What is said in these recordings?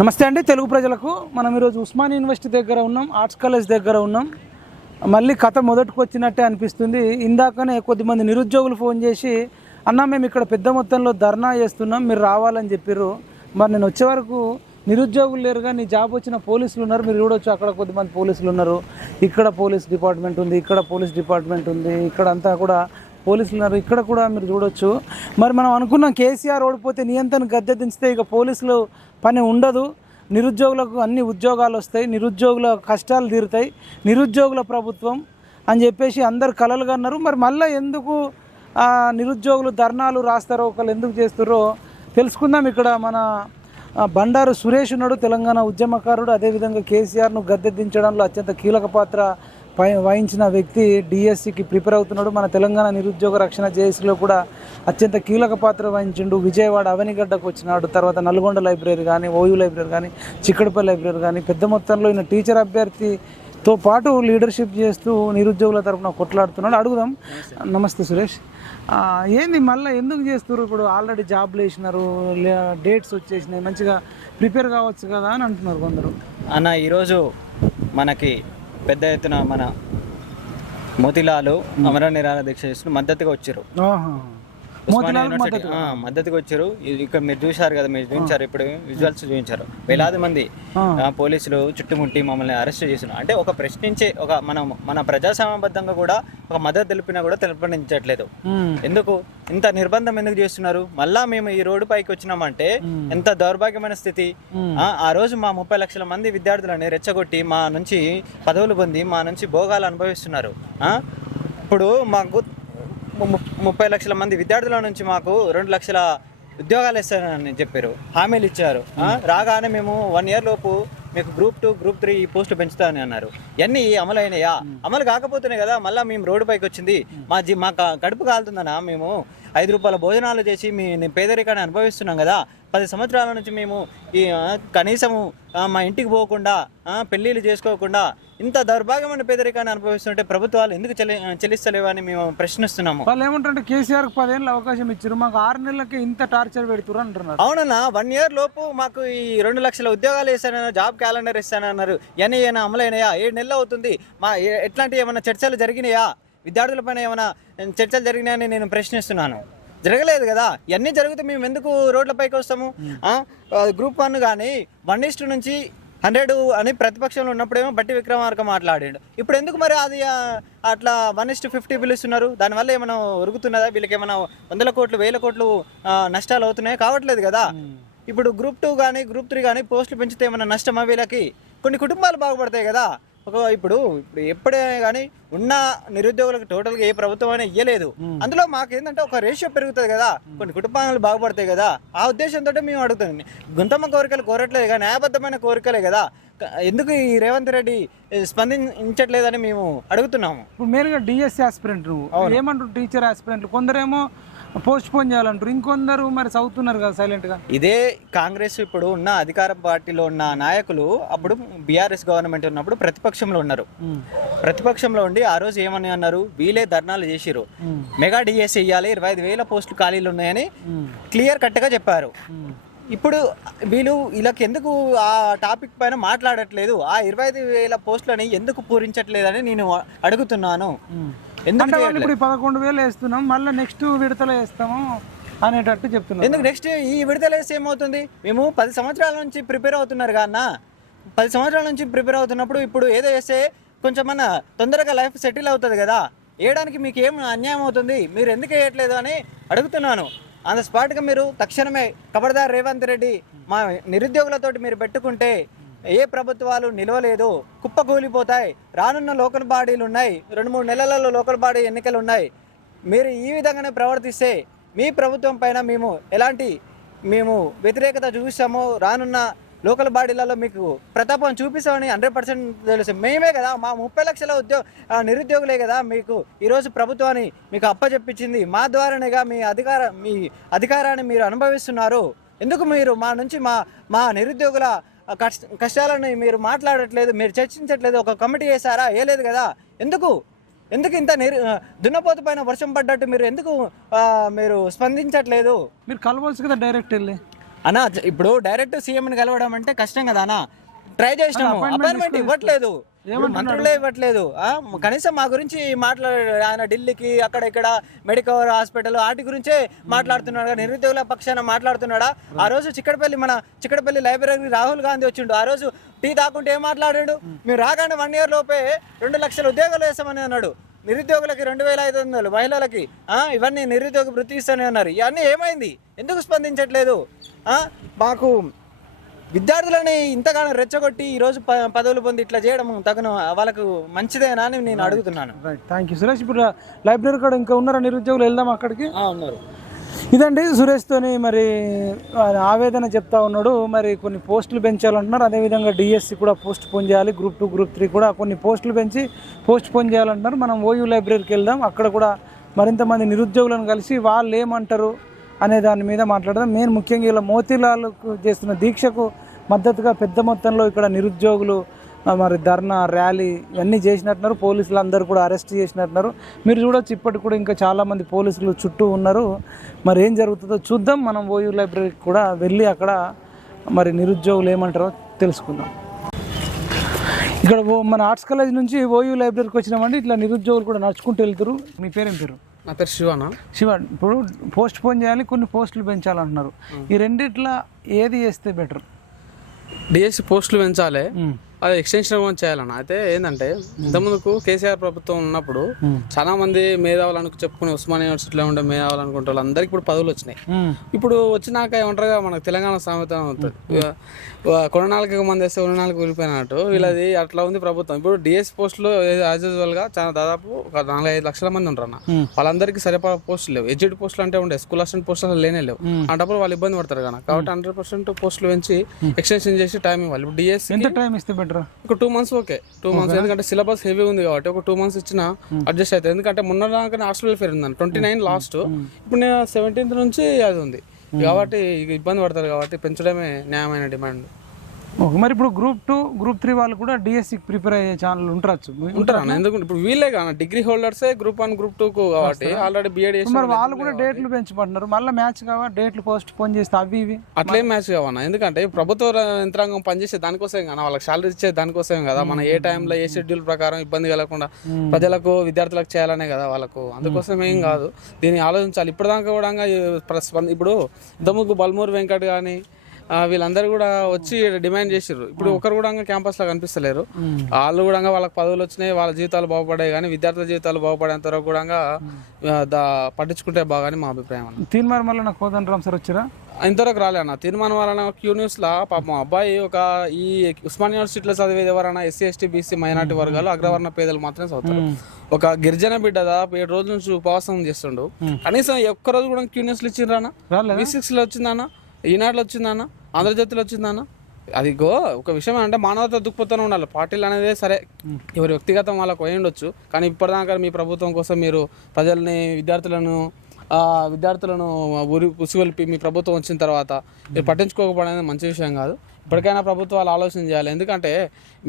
నమస్తే అండి తెలుగు ప్రజలకు. మనం ఈరోజు ఉస్మాన్ యూనివర్సిటీ దగ్గర ఉన్నాం, ఆర్ట్స్ కాలేజ్ దగ్గర ఉన్నాం. మళ్ళీ కథ మొదటికి వచ్చినట్టే అనిపిస్తుంది. ఇందాకనే కొద్దిమంది నిరుద్యోగులు ఫోన్ చేసి, అన్న మేము ఇక్కడ పెద్ద మొత్తంలో ధర్నా చేస్తున్నాం, మీరు రావాలని చెప్పారు. మరి నేను వచ్చే వరకు నిరుద్యోగులు లేరుగా, నీ జాబ్ వచ్చిన పోలీసులు ఉన్నారు, మీరు చూడొచ్చు. అక్కడ కొద్దిమంది పోలీసులు ఉన్నారు, ఇక్కడ పోలీస్ డిపార్ట్మెంట్ ఉంది, ఇక్కడ పోలీస్ డిపార్ట్మెంట్ ఉంది, ఇక్కడ అంతా కూడా పోలీసులు ఉన్నారు, ఇక్కడ కూడా మీరు చూడొచ్చు. మరి మనం అనుకున్నాం కేసీఆర్ ఓడిపోతే నియంత్రణ గద్దె దించితే ఇక పోలీసులు పని ఉండదు, నిరుద్యోగులకు అన్ని ఉద్యోగాలు వస్తాయి, నిరుద్యోగుల కష్టాలు తీరుతాయి, నిరుద్యోగుల ప్రభుత్వం అని చెప్పేసి అందరు కలలుగా అన్నారు. మరి మళ్ళీ ఎందుకు నిరుద్యోగులు ధర్నాలు రాస్తారోకలు ఎందుకు చేస్తారో తెలుసుకుందాం. ఇక్కడ మన బండారు సురేష్ ఉన్నాడు, తెలంగాణ ఉద్యమకారుడు. అదేవిధంగా కేసీఆర్ను గద్దె దించడంలో అత్యంత కీలక పాత్ర వహించిన వ్యక్తి, డిఎస్సికి ప్రిపేర్ అవుతున్నాడు. మన తెలంగాణ నిరుద్యోగ రక్షణ జేఏసీలో కూడా అత్యంత కీలక పాత్ర వహించిండు. విజయవాడ అవనిగడ్డకు వచ్చినాడు, తర్వాత నల్గొండ లైబ్రరీ కానీ, ఓయూ లైబ్రరీ కానీ, చిక్కడపల్లి లైబ్రరీ కానీ పెద్ద మొత్తంలో ఈయన టీచర్ అభ్యర్థితో పాటు లీడర్షిప్ చేస్తూ నిరుద్యోగుల తరఫున కొట్లాడుతున్నాడు. అడుగుదాం. నమస్తే సురేష్, ఏంది మళ్ళీ ఎందుకు చేస్తున్నారు? ఇప్పుడు ఆల్రెడీ జాబ్లు వేసినారు, డేట్స్ వచ్చేసినాయి, మంచిగా ప్రిపేర్ కావచ్చు కదా అని అంటున్నారు కొందరు. అన్న ఈరోజు మనకి పెద్ద ఎత్తున మన మోతిలాలు అమర నిరాహార దీక్ష చేస్తూ మద్దతుగా వచ్చారు. మద్దతుగా వచ్చారు. ఇక్కడ మీరు చూశారు కదా, మీరు చూపించారు, ఇప్పుడు విజువల్స్ చూపించారు. వేలాది మంది పోలీసులు చుట్టుముట్టి మమ్మల్ని అరెస్ట్ చేస్తున్నారు. అంటే ఒక ప్రశ్నించే మన ప్రజాస్వామ్యబద్ధంగా కూడా ఒక మద్దతు తెలిపినా కూడా తెలపనించట్లేదు. ఎందుకు ఇంత నిర్బంధం ఎందుకు చేస్తున్నారు? మళ్ళా మేము ఈ రోడ్డు పైకి వచ్చినామంటే ఎంత దౌర్భాగ్యమైన స్థితి. ఆ రోజు మా 30 లక్షల మంది విద్యార్థులని రెచ్చగొట్టి మా నుంచి పదవులు పొంది మా నుంచి భోగాలు అనుభవిస్తున్నారు. ఇప్పుడు మాకు 30 లక్షల మంది విద్యార్థుల నుంచి మాకు 2 లక్షల ఉద్యోగాలు ఇస్తారని చెప్పారు, హామీలు ఇచ్చారు. రాగానే మేము 1 year లోపు మీకు గ్రూప్ 2, గ్రూప్ 3 ఈ పోస్టులు పెంచుతామని అన్నారు. ఇవన్నీ అమలు అయినాయా? అమలు కాకపోతేనే కదా మళ్ళీ మేము రోడ్డు పైకి వచ్చింది. మా కడుపు కాలుతుందనా? మేము 5 రూపాయల భోజనాలు చేసి మీ పేదరికాన్ని అనుభవిస్తున్నాం కదా. 10 సంవత్సరాల నుంచి మేము ఈ కనీసము మా ఇంటికి పోకుండా, పెళ్ళిళ్ళు చేసుకోకుండా ఇంత దౌర్భాగ్యమైన పేదరికాన్ని అనుభవిస్తుంటే ప్రభుత్వాలు ఎందుకు చెల్లిస్తలేవు అని మేము ప్రశ్నిస్తున్నాము. వాళ్ళు ఏమంటారంటే కేసీఆర్ 10 ఏళ్ళు అవకాశం ఇచ్చారు, మాకు 6 నెలలకి ఇంత టార్చర్ పెడుతున్నారు అంటున్నారు. అవునన్నా, 1 year లోపు మాకు ఈ 2 లక్షల ఉద్యోగాలు ఇస్తానన్నారు, జాబ్ క్యాలెండర్ ఇస్తానన్నారు. ఏమైనా అమలైనాయా? 7 నెలలు అవుతుంది. ఎట్లాంటి ఏమైనా చర్చలు జరిగినాయా? విద్యార్థుల పైన ఏమైనా చర్చలు జరిగినాయని నేను ప్రశ్నిస్తున్నాను. జరగలేదు కదా. ఇవన్నీ జరిగితే మేము ఎందుకు రోడ్లపైకి వస్తాము? గ్రూప్ 1 కానీ 1:1 నుంచి 100 అని ప్రతిపక్షంలో ఉన్నప్పుడేమో బట్టి విక్రమార్క మాట్లాడాడు. ఇప్పుడు ఎందుకు మరి అది అట్లా 1:50 పిలుస్తున్నారు? దానివల్ల ఏమైనా ఒరుగుతున్నదా? వీళ్ళకి ఏమైనా 100 కోట్లు 1000 కోట్లు నష్టాలు అవుతున్నాయి? కావట్లేదు కదా. ఇప్పుడు గ్రూప్ 2 కానీ గ్రూప్ 3 కానీ పోస్టులు పెంచితే ఏమైనా నష్టమా? వీళ్ళకి కొన్ని కుటుంబాలు బాగుపడతాయి కదా. ఇప్పుడు ఎప్పుడే కానీ ఉన్న నిరుద్యోగులకు టోటల్గా ఏ ప్రభుత్వం అయినా ఇయ్యలేదు. అందులో మాకేంటంటే ఒక రేషియో పెరుగుతుంది కదా, కొన్ని కుటుంబాలు బాగుపడతాయి కదా. ఆ ఉద్దేశంతో మేము అడుగుతాం. గుంతమ్మ కోరికలు కోరట్లేదు కదా, న్యాయబద్ధమైన కోరికలే కదా. ఎందుకు ఈ రేవంత్ రెడ్డి స్పందించట్లేదని మేము అడుగుతున్నాము. ఇప్పుడు మెయిన్గా డిఎస్సి ఆస్పిరెంట్ ఏమంటారు? టీచర్ ఆస్పిరెంట్లు కొందరేమో పోస్ట్ పోన్ చేయాలంటారు, ఇంకొందరు మరి చదువుతున్నారు కదా సైలెంట్గా. ఇదే కాంగ్రెస్ ఇప్పుడు ఉన్న అధికార పార్టీలో ఉన్న నాయకులు అప్పుడు బీఆర్ఎస్ గవర్నమెంట్ ఉన్నప్పుడు ప్రతిపక్షంలో ఉన్నారు. ప్రతిపక్షంలో ఉండి ఆ రోజు ఏమని అన్నారు? వీళ్ళే ధర్నాలు చేసిరు, మెగా డిఎస్సి ఇవ్వాలి, 25,000 పోస్టులు ఖాళీలు ఉన్నాయని క్లియర్ కట్గా చెప్పారు. ఇప్పుడు వీళ్ళకి ఎందుకు ఆ టాపిక్ పైన మాట్లాడట్లేదు? ఆ 25,000 పోస్టులని ఎందుకు పూరించట్లేదని నేను అడుగుతున్నాను. ఎందుకంటే ఇప్పుడు 11,000 వేస్తున్నాం, మళ్ళీ నెక్స్ట్ విడతలో వేస్తాము అనేటట్టు చెప్తున్నాం. ఎందుకు నెక్స్ట్ ఈ విడతలు వేస్తే ఏమవుతుంది? మేము 10 సంవత్సరాల నుంచి ప్రిపేర్ అవుతున్నారు కన్నా. 10 సంవత్సరాల నుంచి ప్రిపేర్ అవుతున్నప్పుడు ఇప్పుడు ఏదో వేస్తే కొంచెమన్నా తొందరగా లైఫ్ సెటిల్ అవుతుంది కదా. వేయడానికి మీకు ఏం అన్యాయం అవుతుంది? మీరు ఎందుకు వేయట్లేదు అని అడుగుతున్నాను. ఆన్ ద స్పాట్గా మీరు తక్షణమే ఖబర్దార్ రేవంత్ రెడ్డి, మా నిరుద్యోగులతోటి మీరు పెట్టుకుంటే ఏ ప్రభుత్వాలు నిలవలేదు, కుప్పకూలిపోతాయి. రానున్న లోకల్ బాడీలు ఉన్నాయి, 2-3 నెలలలో లోకల్ బాడీ ఎన్నికలు ఉన్నాయి. మీరు ఈ విధంగానే ప్రవర్తిస్తే మీ ప్రభుత్వం పైన మేము వ్యతిరేకత చూపిస్తామో, రానున్న లోకల్ బాడీలలో మీకు ప్రతాపం చూపిస్తామని 100% తెలుసు. మేమే కదా, మా 30 లక్షల నిరుద్యోగులే కదా మీకు ఈరోజు ప్రభుత్వాన్ని మీకు అప్పచెప్పించింది. మా ద్వారానేగా మీ అధికారాన్ని మీరు అనుభవిస్తున్నారు. ఎందుకు మీరు మా నుంచి మా నిరుద్యోగుల కష్టాలను మీరు మాట్లాడట్లేదు, మీరు చర్చించట్లేదు? ఒక కమిటీ వేసారా? వేయలేదు కదా. ఎందుకు ఇంత దున్నపోతు పైన వర్షం పడ్డట్టు మీరు ఎందుకు స్పందించట్లేదు? మీరు కలవచ్చు కదా డైరెక్ట్ వెళ్ళి. అన్న ఇప్పుడు డైరెక్ట్ సీఎంని కలవడం అంటే కష్టం కదా అన్న. ట్రై చేసినాము, అపాయింట్మెంట్ ఇవ్వట్లేదు, మంత్రులే ఇవ్వట్లేదు. కనీసం మా గురించి మాట్లాడాడు ఆయన. ఢిల్లీకి అక్కడ ఇక్కడ మెడికల్ హాస్పిటల్ వాటి గురించే మాట్లాడుతున్నాడు, నిరుద్యోగుల పక్షాన మాట్లాడుతున్నాడా? ఆ రోజు చిక్కడపల్లి లైబ్రరీ రాహుల్ గాంధీ వచ్చిండు, ఆ రోజు టీ తాకుంటే ఏం మాట్లాడాడు? మీరు రాగానే 1 year లోపే 2 లక్షల ఉద్యోగాలు వేస్తామని అన్నాడు. నిరుద్యోగులకి 2500, మహిళలకి ఇవన్నీ నిరుద్యోగ వృత్తి ఇస్తానే అన్నారు. ఇవన్నీ ఏమైంది? ఎందుకు స్పందించట్లేదు? మాకు విద్యార్థులని ఇంతగానో రెచ్చగొట్టి ఈరోజు పదవులు పొంది ఇట్లా చేయడం తగను వాళ్ళకు మంచిదేనా అని నేను అడుగుతున్నాను. Right, thank you Suresh. ఇప్పుడు లైబ్రరీ కూడా ఇంకా ఉన్నారా నిరుద్యోగులు? వెళ్దాం అక్కడికి. ఉన్నారు. ఇదండి సురేష్తోని మరి ఆవేదన చెప్తా ఉన్నాడు. మరి కొన్ని పోస్టులు పెంచాలంటున్నారు, అదేవిధంగా డిఎస్సి కూడా పోస్ట్ పోన్ చేయాలి, Group 2 Group 3 కూడా కొన్ని పోస్టులు పెంచి పోస్ట్ పోన్ చేయాలంటున్నారు. మనం ఓయూ లైబ్రరీకి వెళ్దాం, అక్కడ కూడా మరింత మంది నిరుద్యోగులను కలిసి వాళ్ళు ఏమంటారు అనే దాని మీద మాట్లాడదాం. మెయిన్ ముఖ్యంగా ఇలా మోతీలాల్కు చేస్తున్న దీక్షకు మద్దతుగా పెద్ద మొత్తంలో ఇక్కడ నిరుద్యోగులు మరి ధర్నా, ర్యాలీ ఇవన్నీ చేసినట్టున్నారు. పోలీసులు అందరూ కూడా అరెస్ట్ చేసినట్టున్నారు. మీరు చూడొచ్చు, ఇప్పటికి కూడా ఇంకా చాలామంది పోలీసులు చుట్టూ ఉన్నారు. మరి ఏం జరుగుతుందో చూద్దాం. మనం ఓయూ లైబ్రరీకి కూడా వెళ్ళి అక్కడ మరి నిరుద్యోగులు ఏమంటారో తెలుసుకుందాం. ఇక్కడ మన ఆర్ట్స్ కాలేజ్ నుంచి ఓయూ లైబ్రరీకి వచ్చినామండి. ఇట్లా నిరుద్యోగులు కూడా నడుచుకుంటూ వెళ్తారు. మీ పేరేం పేరు? నా పేరు శివనా. శివ, ఇప్పుడు పోస్ట్ పోన్ చేయాలి, కొన్ని పోస్టులు పెంచాలంటున్నారు. ఈ రెండిట్లా ఏది చేస్తే బెటర్? డిఎస్సి పోస్టులు పెంచాలి, అది ఎక్స్టెన్షన్ కూడా చేయాలన్న. అయితే ఏంటంటే ఇంతకుముందుకు కేసీఆర్ ప్రభుత్వం ఉన్నప్పుడు చాలా మంది మేధావులు చెప్పుకుని ఉస్మానియా యూనివర్సిటీలో ఉండే మేధావులు అనుకుంటే వాళ్ళందరికీ ఇప్పుడు పదవులు వచ్చినాయి. ఇప్పుడు వచ్చినాక ఏమంటారుగా మనకు తెలంగాణ సామెత అవుతుంది, కొననాలకు మంది వేస్తే కొననాలకు వెళ్ళిపోయినట్టు వీళ్ళది అట్లా ఉంది ప్రభుత్వం. ఇప్పుడు డిఎస్ పోస్టులు యాజ్ యూజువల్ గా చాలా దాదాపు ఒక 4-5 లక్షల మంది ఉంటారు అన్న. వాళ్ళందరికీ సరిపడా పోస్టులు లేవు. ఎడ్యుకేట్ పోస్టులు అంటే ఉండే, స్కూల్ అసిస్టెంట్ పోస్టులు లేనే లేవు. అంటప్పుడు వాళ్ళు ఇబ్బంది పడతారు కదా. కాబట్టి 100% పోస్టులు పెంచి ఎక్స్టెన్షన్ చేసి టైం ఇవ్వాలి. ఇప్పుడు డిఎస్ ఎంత టైం ఇస్తే బెటర్? ఒక 2 months. Okay, 2 months. ఎందుకంటే సిలబస్ హెవీ ఉంది కాబట్టి ఒక 2 months ఇచ్చిన అడ్జస్ట్ అవుతుంది. ఎందుకంటే మొన్న దాకా హాస్టల్ వెల్ఫేర్ ఉందండి 29 లాస్ట్, ఇప్పుడు నేను 17th నుంచి అది ఉంది కాబట్టి ఇబ్బంది పడతారు. కాబట్టి పెంచడమే న్యాయమైన డిమాండ్. ఓకే, మరి ఇప్పుడు Group 2 Group 3 వాళ్ళు కూడా డిఎస్సికి ప్రిపేర్ అయ్యే ఛానల్ ఉంటారు అన్న. ఎందుకంటే ఇప్పుడు వీళ్ళే కానీ డిగ్రీ హోల్డర్సే Group 1 Group 2 కాబట్టి ఆల్రెడీ బిఎడ్ చేసి మరి వాళ్ళు కూడా డేట్లు పెంచుకుంటున్నారు. మళ్ళీ మ్యాచ్ కావా, డేట్లు పోస్ట్ పోన్ చేస్తే అవి ఇవి అట్లేం మ్యాచ్ కావన్నా. ఎందుకంటే ప్రభుత్వ యంత్రాంగం పనిచేసే దానికోసం కదా, వాళ్ళకి శాలరీ ఇచ్చే దానికోసం కదా. మన ఏ టైంలో ఏ షెడ్యూల్ ప్రకారం ఇబ్బంది కలగకుండా ప్రజలకు విద్యార్థులకు చేయాలనే కదా వాళ్ళకు. అందుకోసం ఏం కాదు, దీన్ని ఆలోచించాలి. ఇప్పటిదాకా కూడా ఇప్పుడు ఇంతకుముందు బల్మూరు వెంకట్ కానీ వీళ్ళందరూ కూడా వచ్చి డిమాండ్ చేసారు. ఇప్పుడు ఒకరు కూడా క్యాంపస్ లో కనిపిస్తలేరు. వాళ్ళు కూడా వాళ్ళకి పదవులు వచ్చినాయి, వాళ్ళ జీవితాలు బాగుపడాయి, కానీ విద్యార్థుల జీవితాలు బాగుపడేంత వరకు కూడా పట్టించుకుంటే బాగాని మా అభిప్రాయం. తీర్మానం వల్ల నాకు కోదండరామ్ సార్ వచ్చారా? ఇంతవరకు రాలే అన్న. తీర్మానం వలన క్యూ న్యూస్ లా పాపం అబ్బాయి ఒక ఈ ఉస్మానియా యూనివర్సిటీలో చదివేది ఎవరైనా SC ST BC మైనార్టీ వర్గాలు, అగ్రవర్ణ పేదలు మాత్రమే చదువుతారు. ఒక గిరిజన బిడ్డ దాదాపు 7 రోజుల నుంచి ఉపవాసం చేస్తుండు. కనీసం ఒక్క రోజు కూడా క్యూ న్యూస్లు ఇచ్చిండ్రన్నా? V6 లో వచ్చిందన్నా, ఈనాడులో వచ్చిందన్న, ఆంధ్రజ్యోతిలో వచ్చిందన్న. అది ఒక విషయం అంటే మానవత దృక్పథంలో ఉండాలి. పార్టీలు అనేది సరే ఎవరి వ్యక్తిగతం వాళ్ళకు పోయి ఉండొచ్చు, కానీ ఇప్పటిదాకా మీ ప్రభుత్వం కోసం మీరు ప్రజల్ని విద్యార్థులను ఉసిగొల్పి మీ ప్రభుత్వం వచ్చిన తర్వాత మీరు పట్టించుకోకపోవడం అనేది మంచి విషయం కాదు. ఇప్పటికైనా ప్రభుత్వాలు ఆలోచన చేయాలి. ఎందుకంటే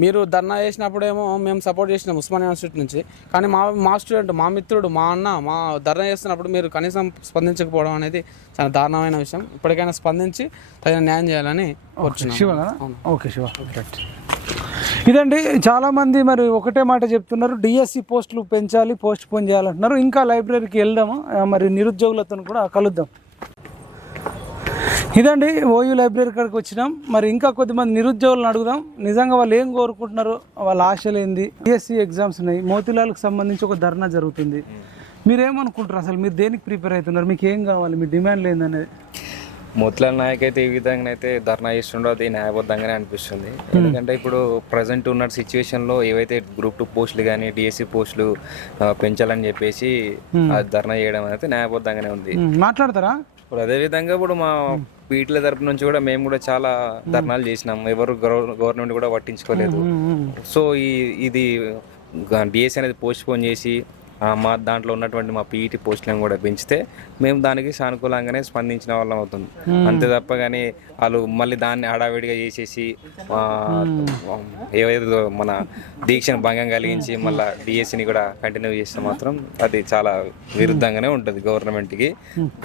మీరు ధర్నా చేసినప్పుడేమో మేము సపోర్ట్ చేసినాం ఉస్మానియా యూనివర్సిటీ నుంచి, కానీ మా స్టూడెంట్, మా మిత్రుడు, మా అన్న ధర్నా చేస్తున్నప్పుడు మీరు కనీసం స్పందించకపోవడం అనేది చాలా దారుణమైన విషయం. ఇప్పటికైనా స్పందించి తగిన న్యాయం చేయాలని కోరుచున్నాను. ఓకే శివ. ఇదండి, చాలామంది మరి ఒకటే మాట చెప్తున్నారు, డిఎస్సి పోస్టులు పెంచాలి, పోస్ట్ పోన్ చేయాలంటున్నారు. ఇంకా లైబ్రరీకి వెళ్దాము, మరి నిరుద్యోగులతో కూడా కలుద్దాం. ఇదండి, ఓయూ లైబ్రరీ కాడికి వచ్చినాం. మరి ఇంకా కొద్దిమంది నిరుద్యోగులను అడుగుదాం, నిజంగా వాళ్ళు ఏం కోరుకుంటున్నారు, వాళ్ళ ఆశలు ఏంది. డిఎస్సి ఎగ్జామ్స్ ఉన్నాయి, మోతీలాల్కి సంబంధించి ఒక ధర్నా జరుగుతుంది. మీరేమనుకుంటారు, అసలు మీరు దేనికి ప్రిపేర్ అవుతున్నారు, మీకు ఏం కావాలి, మీ డిమాండ్లు ఏందనేది? మోతిలాల్ నాయక్ అయితే ఈ విధంగా అయితే ధర్నా చేస్తుండో అది న్యాయబద్ధంగానే అనిపిస్తుంది. ఎందుకంటే ఇప్పుడు ప్రజెంట్ ఉన్న సిచ్యువేషన్లో ఏవైతే Group 2 పోస్టులు కానీ డిఎస్సి పోస్టులు పెంచాలని చెప్పేసి ధర్నా చేయడం అయితే న్యాయబద్ధంగానే ఉంది. మాట్లాడతారా? ఇప్పుడు అదేవిధంగా ఇప్పుడు మా పీటీల తరపు నుంచి కూడా మేము కూడా చాలా ధర్నాలు చేసినాం, ఎవరు గవర్నమెంట్ కూడా పట్టించుకోలేదు. సో ఇది డిఎస్సి అనేది పోస్ట్ పోన్ చేసి మా దాంట్లో ఉన్నటువంటి మా పీఈటీ పోస్టులను కూడా పెంచితే మేము దానికి సానుకూలంగానే స్పందించిన వాళ్ళం అవుతుంది. అంతే తప్ప కానీ వాళ్ళు మళ్ళీ దాన్ని హడావిడిగా చేసేసి ఏవైతే మన దీక్షను భంగం కలిగించి మళ్ళీ డిఎస్సిని కూడా కంటిన్యూ చేస్తే మాత్రం అది చాలా విరుద్ధంగానే ఉంటుంది గవర్నమెంట్కి.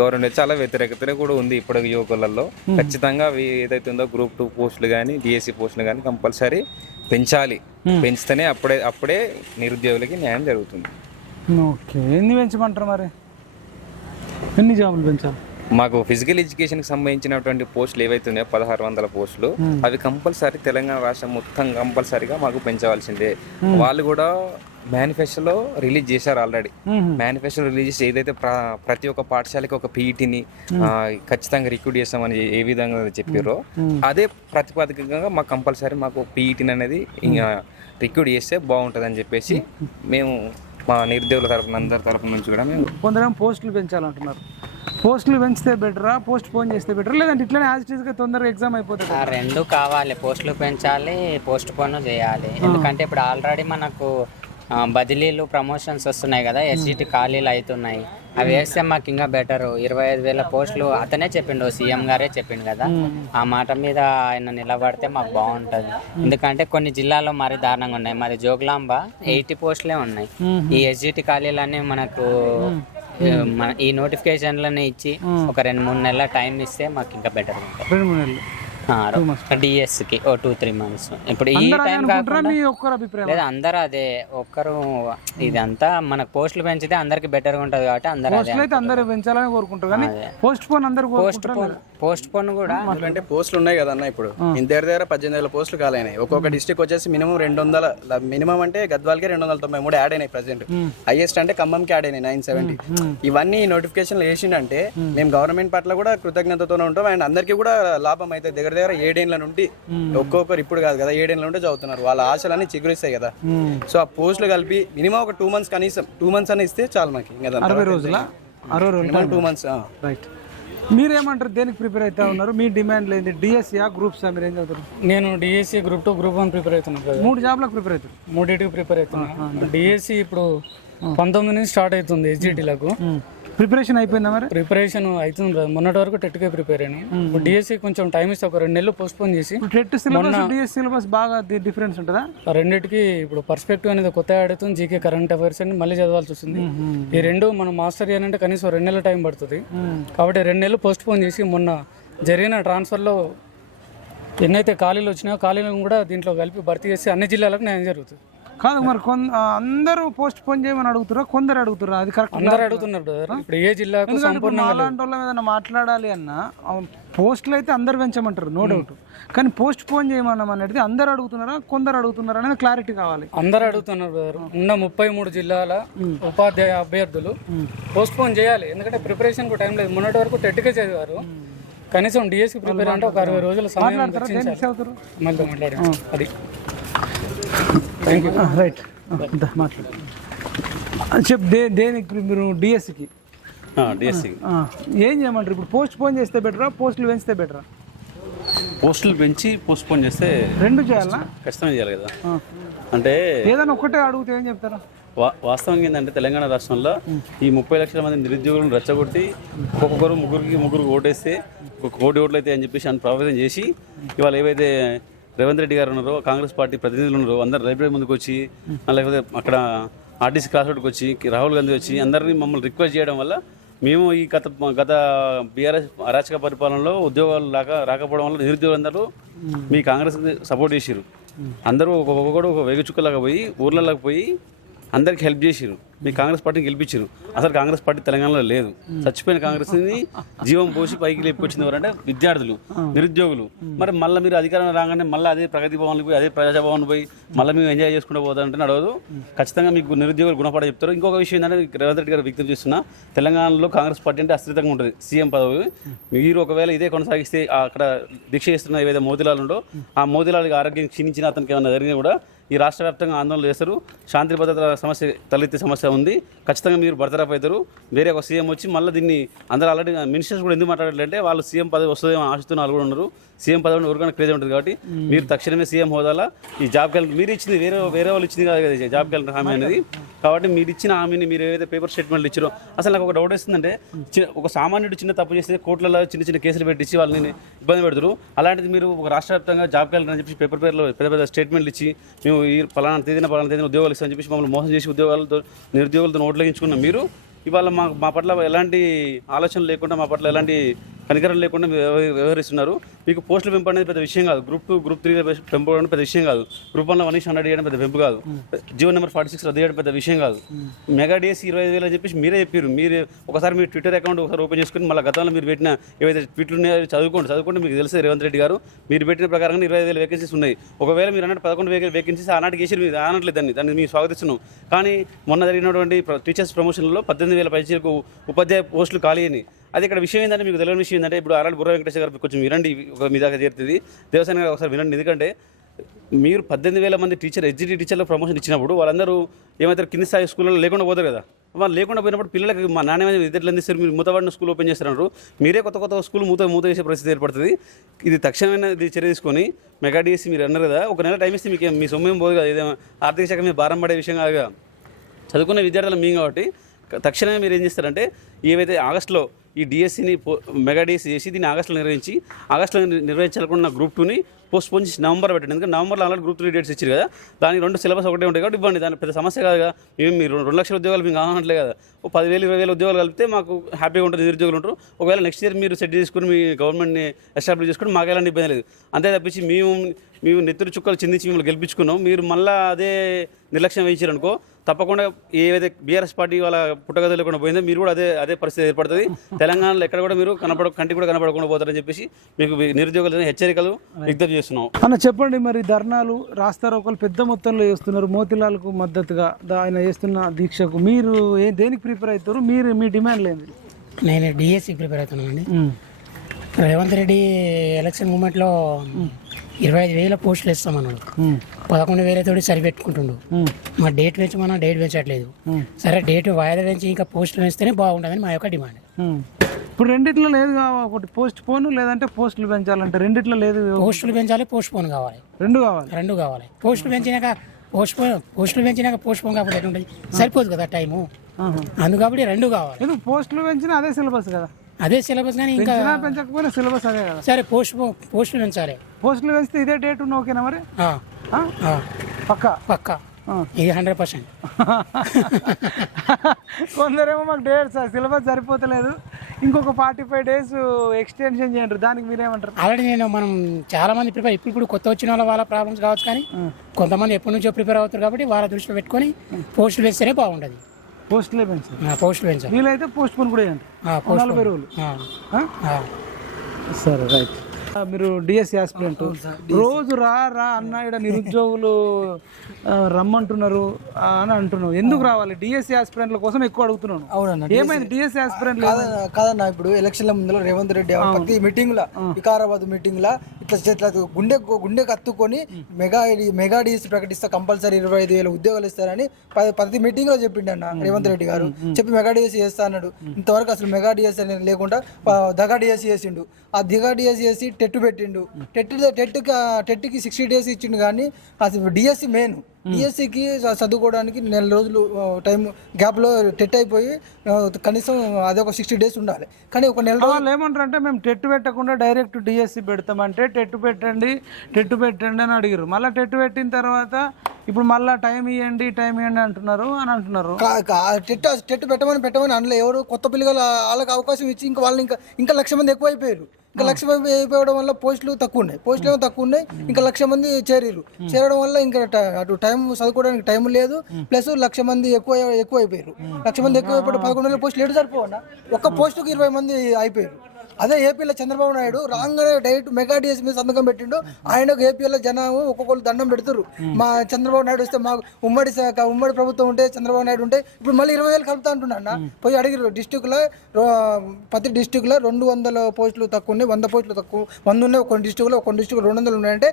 గవర్నమెంట్ చాలా వ్యతిరేకత కూడా ఉంది ఇప్పుడు యువకులలో. ఖచ్చితంగా ఏదైతే ఉందో గ్రూప్ 2 పోస్టులు కానీ డిఎస్సి పోస్టులు కానీ కంపల్సరీ పెంచాలి. పెంచితేనే అప్పుడే నిరుద్యోగులకి న్యాయం జరుగుతుంది. ఓకే, ఎన్ని పెంచమంటారు మరి? ఎన్ని జాబులు పెంచాలి? మాకు ఫిజికల్ ఎడ్యుకేషన్కి సంబంధించినటువంటి పోస్టులు ఏవైతే ఉన్నాయో 1600 పోస్టులు, అవి కంపల్సరీ తెలంగాణ రాష్ట్రం మొత్తం కంపల్సరీగా మాకు పెంచవలసిందే. వాళ్ళు కూడా మేనిఫెస్టోలో రిలీజ్ చేశారు ఆల్రెడీ. మేనిఫెస్టో రిలీజ్ చేసి ఏదైతే ప్రతి ఒక్క పాఠశాలకి ఒక పీఈటీని ఖచ్చితంగా రిక్రూట్ చేస్తామని ఏ విధంగా చెప్పారో అదే ప్రతిపాదికంగా మాకు కంపల్సరీ మాకు పీఈటీని అనేది రిక్రూట్ చేస్తే బాగుంటుంది అని చెప్పేసి మేము మా నిరుద్యోగుల తరపున అందరి తరపు నుంచి కూడా మేము కొందరేమో పోస్టులు పెంచాలంటున్నారు. పోస్టులు పెంచితే బెటరా, పోస్ట్ పోన్ చేస్తే బెటరా, లేదంటే ఇట్లనే యాజ్ ఇట్ ఈస్గా తొందరగా ఎగ్జామ్ అయిపోతుంది? రెండు కావాలి, పోస్టులు పెంచాలి, పోస్ట్ పోన్ చేయాలి. ఎందుకంటే ఇప్పుడు ఆల్రెడీ మనకు బదిలీలు ప్రమోషన్స్ వస్తున్నాయి కదా, ఎస్జిటి ఖాళీలు అవుతున్నాయి. అవి వేస్తే మాకు ఇంకా బెటర్. 25,000 పోస్టులు అతనే చెప్పిండు, సీఎం గారే చెప్పిండు కదా. ఆ మాట మీద ఆయన నిలబడితే మాకు బాగుంటుంది. ఎందుకంటే కొన్ని జిల్లాల్లో మరీ దారుణంగా ఉన్నాయి. మరి జోగులాంబ 80 పోస్టులే ఉన్నాయి. ఈ ఎస్జిటి ఖాళీలన్నీ మనకు ఈ నోటిఫికేషన్లని ఇచ్చి ఒక 2-3 నెలల టైం ఇస్తే మాకు ఇంకా బెటర్ ఉంటుంది. 2-3 నెలలు డిఎస్కి 2-3 months. ఇప్పుడు ఈ టైం లేదా అందరూ అదే ఒక్కరు ఇదంతా మనకు పోస్టులు పెంచితే అందరికి బెటర్ గా ఉంటది కాబట్టి అందరూ పెంచాలని కోరుకుంటారు. కానీ పోస్ట్ పోన్ అందరూ పోస్ట్ పోన్ కూడా అంటే పోస్టులు ఉన్నాయి కదన్న. ఇప్పుడు ఇంత దగ్గర 18,000 పోస్టులు కాలైనాయి. ఒక్కొక్క డిస్ట్రిక్ట్ వచ్చేసి మినిమం 200, మినిమం అంటే గద్వాల్కి 293 యాడ్ అయినాయి ప్రెసెంట్. హైయెస్ట్ అంటే ఖమ్మంకి యాడ్ అయినాయి 970. ఇవన్నీ నోటిఫికేషన్లు వేసిండంటే మేము గవర్నమెంట్ పట్ల కూడా కృతజ్ఞతతోనే ఉంటాం. అండ్ అందరికీ కూడా లాభం అయితే దగ్గర 7 ఏళ్ల నుండి ఒక్కొక్కరు ఇప్పుడు కాదు కదా 7 ఏళ్ల నుండి చదువుతున్నారు. వాళ్ళ ఆశలన్నీ చిగురిస్తాయి కదా. సో ఆ పోస్టులు కలిపి మినిమం ఒక 2 months కనీసం 2 months అని ఇస్తే చాలు మాకు. 60 రోజుల 2 months. రైట్. మీరేమంటారు? దేనికి ప్రిపేర్ అవుతా ఉన్నారు? మీ డిమాండ్ లేదు డిఎస్సీ గ్రూప్స్ మీరు ఏం చదువుతారు? నేను డిఎస్సి గ్రూప్ 2 గ్రూప్ 1 ప్రిపేర్ అవుతున్నాను. 3 జాబ్లకు ప్రిపేర్ అవుతారు? 3టికి ప్రిపేర్ అవుతున్నాను. డిఎస్సి ఇప్పుడు 19 నుంచి స్టార్ట్ అవుతుంది ఎస్జిటిలకు. ప్రిపరేషన్ అయిపోయిందా మరి? ప్రిపరేషన్ అవుతుంది. మొన్నటి వరకు టెట్కే ప్రిపేర్ అయినా. ఇప్పుడు డిఎస్సి కొంచెం టైం ఇస్తే ఒక 2 నెలలు పోస్ట్ పోన్ చేసి టెట్ సిలబస్ డిఎస్సి సిలబస్ బాగా డిఫరెన్స్ ఉంటుందా? రెండింటికి ఇప్పుడు పర్స్పెక్టివ్ అనేది కొత్త యాడ్ అవుతుంది. జీకే కరెంట్ అఫైర్స్ అని మళ్ళీ చదవాల్సి వస్తుంది. ఈ రెండు మనం మాస్టర్ చేయాలంటే కనీసం 2 నెలల టైం పడుతుంది. కాబట్టి 2 నెలలు పోస్ట్ పోన్ చేసి మొన్న జరిగిన ట్రాన్స్ఫర్లో ఎన్నైతే ఖాళీలు వచ్చినాయో ఖాళీలను కూడా దీంట్లో కలిపి భర్తీ చేసి అన్ని జిల్లాలకు న్యాయం జరుగుతుంది. కాదు మరి అందరూ పోస్ట్ పోన్ చేయమని అడుగుతారా, కొందరు అడుగుతారా? అది కరెక్ట్. అందరూ అడుగుతున్నారు బ్రదర్. ఇప్పుడు ఏ జిల్లాకు సంపూర్ణంగా అలాంటి వాళ్ళ ఏదైనా మాట్లాడాలి అన్న పోస్టులు అయితే అందరు పెంచమంటారు, నో డౌట్. కానీ పోస్ట్ పోన్ చేయమన్నాం అనేది అందరు అడుగుతున్నారా, కొందరు అడుగుతున్నారా అనేది క్లారిటీ కావాలి. అందరు అడుగుతున్నారు బ్రదర్. ఉన్న 33 జిల్లాల ఉపాధ్యాయ అభ్యర్థులు పోస్ట్ పోన్ చేయాలి. ఎందుకంటే ప్రిపరేషన్ కు టైం లేదు. మొన్నటి వరకు టెట్కే చదివారు. కనీసం డిఎస్సి ప్రిపేర్ అంటే ఒక 60 రోజుల సమయం మళ్ళీ మాట్లాడారు. అది రైట్. మాట్లాడు చెప్పు. దేనికి మీరు డిఎస్సికి ఏం చేయమంటారు? ఇప్పుడు పోస్ట్ పోన్ చేస్తే బెటరా, పోస్టులు పెంచితే బెటరా? పోస్టులు పెంచి పోస్ట్ పోన్ చేస్తే 2 చేయాలా? ఖచ్చితంగా చేయాలి కదా. అంటే ఏదైనా ఒకటే అడిగితే ఏం చెప్తారా? వాస్తవంగా ఏంటంటే తెలంగాణ రాష్ట్రంలో ఈ 30 లక్షల మంది నిరుద్యోగులను రెచ్చగొట్టి ఒక్కొక్కరు ముగ్గురు ఓటేస్తే 1 కోటి ఓట్లు అయితే అని చెప్పేసి అని ప్రభావితం చేసి ఇవాళ ఏవైతే రేవంత్ రెడ్డి గారు ఉన్నారో, కాంగ్రెస్ పార్టీ ప్రతినిధులు ఉన్నారో, అందరు లైబ్రరీ ముందుకు వచ్చి లేకపోతే అక్కడ ఆర్టీసీ క్రాస్ రోడ్కి వచ్చి రాహుల్ గాంధీ వచ్చి అందరినీ మమ్మల్ని రిక్వెస్ట్ చేయడం వల్ల మేము ఈ గత బీఆర్ఎస్ అరాచక పరిపాలనలో ఉద్యోగాలు రాకపోవడం వల్ల నిరుద్యోగులందరూ మీ కాంగ్రెస్కి సపోర్ట్ చేసిరు. అందరూ ఒక్కొక్కడు ఒక వేగుచుక్కలాగా పోయి ఊర్లలోకి పోయి అందరికి హెల్ప్ చేసిరు. మీ కాంగ్రెస్ పార్టీని గెలిపించారు. అసలు కాంగ్రెస్ పార్టీ తెలంగాణలో లేదు. చచ్చిపోయిన కాంగ్రెస్ని జీవం పోసి పైకి లేపుకొచ్చింది ఎవరంటే విద్యార్థులు, నిరుద్యోగులు. మరి మళ్ళీ మీరు అధికారం రాగానే మళ్ళీ అదే ప్రగతి భవన్కి పోయి అదే ప్రజాభవన్ పోయి మళ్ళీ మేము ఎంజాయ్ చేసుకుంటూ పోతామంటే నడవదు. ఖచ్చితంగా మీకు నిరుద్యోగులు గుణపాఠం చెప్తారు. ఇంకొక విషయం ఏంటంటే రేవంత్ రెడ్డి గారు వ్యక్తం చేస్తున్నా, తెలంగాణలో కాంగ్రెస్ పార్టీ అంటే అస్థిరంగా ఉంటుంది. సీఎం పదవి మీరు ఒకవేళ ఇదే కొనసాగిస్తే అక్కడ దీక్ష చేస్తున్న ఏవైతే మోతిలాల్ ఉండో ఆ మోతిలాల్కి ఆరోగ్యం క్షీణించిన అతనికి ఏమైనా జరిగినా కూడా ఈ రాష్ట్ర వ్యాప్తంగా ఆందోళన చేస్తారు. శాంతి భద్రతల సమస్య తలెత్తే సమస్య ఉంది. ఖచ్చితంగా మీరు బర్తరఫ్ అవుతారు. వేరే ఒక సీఎం వచ్చి మళ్ళీ దీన్ని అందరూ ఆల్రెడీ మినిస్టర్స్ కూడా ఎందుకు మాట్లాడాలంటే వాళ్ళు సీఎం పదవి వస్తుందేమో ఆశిస్తున్న వాళ్ళు కూడా ఉన్నారు. సీఎం పదవిని ఎవరికైనా క్రేజ్ ఉంటుంది కాబట్టి మీరు తక్షణమే సీఎం హోదాలా ఈ జాబ్ క్యాలెండర్ మీరు ఇచ్చింది వేరే వాళ్ళు ఇచ్చింది కాదు కదా జాబ్ క్యాలెండర్ హామీ అనేది కాబట్టి మీరు ఇచ్చిన హామీని మీరు ఏదైతే పేపర్ స్టేట్మెంట్లు ఇచ్చారో అసలు నాకు ఒక డౌట్ వస్తుందంటే ఒక సామాన్యుడు చిన్న తప్పు చేస్తే కోర్టులలో చిన్న చిన్న కేసులు పెట్టించి వాళ్ళని ఇబ్బంది పెడతారు. అలాంటిది మీరు ఒక రాష్ట్ర వ్యాప్తంగా జాబ్ క్యాలెండర్ అని చెప్పి పేపర్ పేర్లో పెద్ద పెద్ద స్టేట్మెంట్లు ఇచ్చి మేము ఈ పలానా తేదీన ఉద్యోగాలు ఇస్తామని చెప్పి మమ్మల్ని మోసం చేసి నిరుద్యోగులతో ఓట్లగించుకున్న మీరు ఇవాళ మా పట్ల ఎలాంటి ఆలోచన లేకుండా మా పట్ల ఎలాంటి కనికరం లేకుండా వ్యవహరిస్తున్నారు. మీకు పోస్టుల పెంపు అనేది పెద్ద విషయం కాదు. గ్రూప్ 2 గ్రూప్ 3 పెంపు అనేది పెద్ద విషయం కాదు. గ్రూప్ 1లో 1:100 చేయడం పెద్ద పెంపు కాదు. జీవో నెంబర్ 46 రద్దు చేయడం పెద్ద విషయం కాదు. మెగా డిఎస్సీ 25,000 అని చెప్పేసి మీరే చెప్పారు. మీరు ఒకసారి మీ ట్విట్టర్ అకౌంట్ ఒకసారి ఓపెన్ చేసుకుని మళ్ళీ గతంలో మీరు పెట్టిన ఏవైతే ట్వీట్లు ఉన్నాయో చదువుకోండి మీకు తెలిసే రేవంత్ రెడ్డి గారు మీరు పెట్టిన ప్రకారంగా 25,000 వేకెన్సీస్ ఉన్నాయి. ఒకవేళ మీరు అన్నట్టు 11 వేకెన్సీస్ ఆనాటికి వేసి మీరు అనట్లేదు దాన్ని మేము స్వాగతిస్తున్నాం. కానీ మొన్న జరిగినటువంటి టీచర్స్ ప్రమోషన్లో 18,000 పైచీలకు ఉపాధ్యాయ పోస్టులు ఖాళీ అయినాయి. అది ఇక్కడ విషయం ఏంటంటే మీకు తెలియని విషయం ఏంటంటే ఇప్పుడు ఆర్ఆర్ బుర్ర వెంకటేశ్వర గారు కొంచెం వినండి, మీ దాకా చేరుతుంది దేవసేన గారు ఒకసారి వినండి. ఎందుకంటే మీరు 18,000 మంది ఎస్జిటి టీచర్లకు ప్రమోషన్ ఇచ్చినప్పుడు వాళ్ళందరూ ఏమైతే కింది స్థాయి స్కూళ్ళలో లేకుండా పోతారు కదా. వాళ్ళు లేకుండా పోయినప్పుడు పిల్లలకి మా నాణ్యమైన విద్యలు అందిస్తారు. మీరు మూతబడిన స్కూల్ ఓపెన్ చేస్తున్నారు. మీరే కొత్త స్కూల్ మూత వేసే పరిస్థితి ఏర్పడుతుంది. ఇది తక్షణమైన చర్య తీసుకొని మెగా డిఎస్సీ మీరు అన్నారు కదా, ఒక నెల టైం ఇస్తే మీకు మీ సొమ్మేం పోదు కదా. ఇదే ఆర్థిక శాఖ మీద భారం పడే విషయం కాదుగా. చదువుకున్న విద్యార్థులు మేము కాబట్టి తక్షణమే మీరు ఏం చేస్తారంటే ఏవైతే ఆగస్టులో ఈ డిఎస్సీని మెగా డిఎస్సీ చేసి దీన్ని ఆగస్టులో నిర్వహించాలనుకున్న గ్రూప్ 2ని పోస్ట్పోన్ చేసి నవంబర్ పెట్టండి. ఎందుకంటే నవంబర్లో ఆల్రెడీ గ్రూప్ 3 డేట్స్ ఇచ్చారు కదా. దానికి 2 సిలబస్ ఒకటే ఉంటాయి కాబట్టి ఇవ్వండి. దాని పెద్ద సమస్య కాదుగా. మీరు 2 లక్షల ఉద్యోగాలు మీకు కావాలంటే కదా. 10,000 20,000 ఉద్యోగాలు కలిపితే మాకు హ్యాపీగా ఉంటుంది. నిరుద్యోగులు ఉంటారు. ఒకవేళ నెక్స్ట్ ఇయర్ మీరు సెట్ చేసుకుని మీ గవర్నమెంట్ని ఎస్టాబ్లిష్ చేసుకుని మాకు ఎలాంటి ఇబ్బంది లేదు. అంతే తప్పించి మేము నెత్తురు చుక్కలు చిందించి మిమ్మల్ని గెలిపించుకున్నాం. మీరు మళ్ళీ అదే నిర్లక్ష్యం వహించారనుకో తప్పకుండా ఏవైతే బీఆర్ఎస్ పార్టీ వాళ్ళ పుట్టగదులు లేకుండా పోయిందో మీరు కూడా అదే పరిస్థితి ఏర్పడుతుంది. తెలంగాణలో ఎక్కడ కూడా మీరు కంటికి కూడా కనపడకుండా పోతారని చెప్పేసి మీకు నిరుద్యోగులు హెచ్చరికలు విజ్ఞప్తి చేస్తున్నాం. అన్న చెప్పండి, మరి ధర్నాలు రాస్తారోకలు పెద్ద మొత్తంలో చేస్తున్నారు. మోతిలాల్కు మద్దతుగా ఆయన చేస్తున్న దీక్షకు మీరు దేనికి ప్రిపేర్ అవుతారు? మీ డిమాండ్ లేదు. నేను డిఎస్సి ప్రిపేర్ అవుతున్నానండి. రేవంత్ రెడ్డి ఎలక్షన్ మూమెంట్లో 25,000 పోస్టులు ఇస్తామన్నాడు. 11,000 తోటి సరిపెట్టుకుంటుండు. మా డేట్ పెంచమన్నా డేట్ పెంచట్లేదు. సరే డేట్ వాయిదా పెంచి ఇంకా పోస్టులు వేస్తేనే బాగుంటుందని మా యొక్క డిమాండ్. ఇప్పుడు రెండిట్లో లేదు, ఒకటి పోస్ట్ పోను లేదంటే పోస్టులు పెంచాలంటే రెండిట్లో లేదు. పోస్టులు పెంచాలి, పోస్ట్ పోన్ కావాలి, రెండు కావాలి. పోస్టులు పెంచినాక పోస్ట్ పోన్ కాకపోతే ఎట్లుంటుంది? సరిపోదు కదా టైము. అందుకబట్టి రెండు కావాలి. పోస్టులు పెంచినా అదే సిలబస్ కదా. అదే సిలబస్ కానీ ఇంకా పెంచకపోయినా సిలబస్ అదే కదా. సరే పోస్టులు పెంచాలి. పోస్టులు పెంచితే ఇదే డేట్ ఉన్న ఓకేనా మరి? పక్కా ఇది 100%. కొందరేమో మాకు డేట్స్ సిలబస్ సరిపోతలేదు, ఇంకొక 45 days ఎక్స్టెన్షన్ చేయండి. దానికి మీరేమంటారు? ఆల్రెడీ మనం చాలా మంది ప్రిపేర్ ఇప్పుడు కొత్త వచ్చిన వాళ్ళ ప్రాబ్లమ్స్ కావచ్చు, కానీ కొంతమంది ఎప్పటి నుంచో ప్రిపేర్ అవుతారు కాబట్టి వాళ్ళ దృష్టిలో పెట్టుకొని పోస్టులు వేస్తేనే బాగుంటుంది. పోస్టులు పెంచాలి. వీలైతే పోస్ట్ పోన్ కూడా చేయండి. 40 రోజులు. సరే రైట్. మీరు డిఎస్సి ఆస్పిరెంట్, రోజు రా అన్న ఇక్కడ నిరుద్యోగులు రమ్మంటున్నారు అని అంటున్నావు. ఎందుకు రావాలి? డిఎస్సి ఆస్పిరెంట్ల కోసం ఎక్కువ అడుగుతున్నాను. అవునన్నా, ఏమైంది డిఎస్సి ఆస్పిరెంట్ కాదన్నా. ఇప్పుడు ఎలక్షన్ల ముందులో రేవంత్ రెడ్డి ప్రతి మీటింగ్ లా, వికారాబాద్ మీటింగ్ లా ఇట్లా గుండె కత్తుకొని మెగా డిఎస్సి ప్రకటిస్తా, కంపల్సరీ 25,000 ఉద్యోగాలు ఇస్తారని ప్రతి మీటింగ్ లో చెప్పిండు అన్న రేవంత్ రెడ్డి గారు. చెప్పి మెగా డిఎస్సి చేస్తా అన్నాడు. ఇంతవరకు అసలు మెగా డిఎస్సి అనేది లేకుండా దగా డిఎస్సి చేసిండు. ఆ దిగా డిఎస్సి చేసి టెట్ పెట్టిండు. టెట్కి 60 days ఇచ్చిండు. కానీ అసలు డిఎస్సి మెయిన్ డిఎస్సికి చదువుకోవడానికి 1 నెల రోజులు టైం గ్యాప్లో టెట్ అయిపోయి కనీసం అదే ఒక 60 days ఉండాలి. కానీ ఒక నెల రోజులు ఏమంటారు అంటే మేము టెట్ పెట్టకుండా డైరెక్ట్ డిఎస్సి పెడతామంటే టెట్ పెట్టండి అని అడిగారు. మళ్ళీ టెట్ పెట్టిన తర్వాత ఇప్పుడు మళ్ళీ టైం ఇవ్వండి అంటున్నారు. టెట్ పెట్టమని అనలే ఎవరు. కొత్త పిల్లలు వాళ్ళకి అవకాశం ఇచ్చి ఇంకా వాళ్ళు ఇంకా 1,00,000 మంది ఎక్కువ అయిపోయారు. ఇంకా 1,00,000 మంది అయిపోవడం వల్ల పోస్టులు తక్కువ ఉన్నాయి. ఇంకా 1,00,000 మంది చేరడం వల్ల ఇంకా అటు టైం చదువుకోవడానికి టైం లేదు. ప్లస్ 1,00,000 మంది ఎక్కువ అయిపోయారు. 1,00,000 మంది ఎక్కువ అయిపోయి 11,000 పోస్టులు ఎటు సరిపోవన్నా? ఒక్క పోస్టుకు 20 మంది అయిపోయారు. అదే ఏపీలో చంద్రబాబు నాయుడు రాగానే డైరెక్ట్ మెగా డిఎస్సి మీద సంతకం పెట్టిండు. ఆయనకు ఏపీలో జనం ఒక్కొక్కరు దండం పెడుతురు. మా చంద్రబాబు నాయుడు వస్తే మాకు ఉమ్మడి ప్రభుత్వం ఉంటే చంద్రబాబు నాయుడు ఉంటే ఇప్పుడు మళ్ళీ 20,000 కలుపుతా అంటున్నా. పోయి అడిగారు. ప్రతి డిస్టిక్లో 200 పోస్టులు తక్కువ ఉన్నాయి, 100 పోస్టులు తక్కువ 100 ఉన్నాయి. ఒక డిస్టిక్లో 200 ఉన్నాయంటే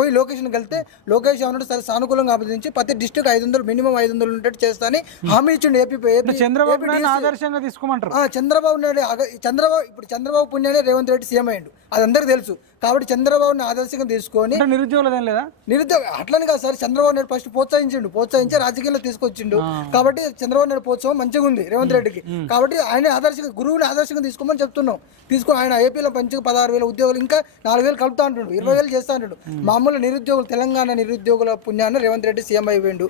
పోయి లొకేషన్కి వెళ్తే లోకేష్ ఏమన్నాడు, సరే సానుకూలంగా ఆలోచించి ప్రతి డిస్టిక్ 500 మినిమం 500 ఉండేట్టు చేస్తా అని హామీ ఇచ్చిండు. చంద్రబాబు నాయుడు ఆదర్శంగా తీసుకోమంటారు. చంద్రబాబు పుణ్యానే రేవంత్ రెడ్డి సీఎం అయ్యిండు. అది అందరికీ తెలుసు. కాబట్టి చంద్రబాబుని ఆదర్శంగా తీసుకొని అంటే నిరుద్యోగులదేం లేదా? నిరుద్యోగ అట్లని కాదు సార్, చంద్రబాబు నాయుడు ఫస్ట్ ప్రోత్సహించి రాజకీయాల్లో తీసుకొచ్చిండు. కాబట్టి చంద్రబాబు నాయుడు ప్రోత్సాహం మంచిగా ఉంది రేవంత్ రెడ్డికి. కాబట్టి ఆయన ఆదర్శంగా గురువుని ఆదర్శంగా తీసుకోమని చెప్తున్నాం. తీసుకొని ఆయన ఏపీలో మంచిగా 16,000 ఉద్యోగులు ఇంకా 4,000 కలుపుతా అంటుండు, 20,000 చేస్తా అంటుండు. మామూలు నిరుద్యోగులు తెలంగాణ నిరుద్యోగుల పుణ్యాన్ని రేవంత్ రెడ్డి సీఎం అయిపోయిండు.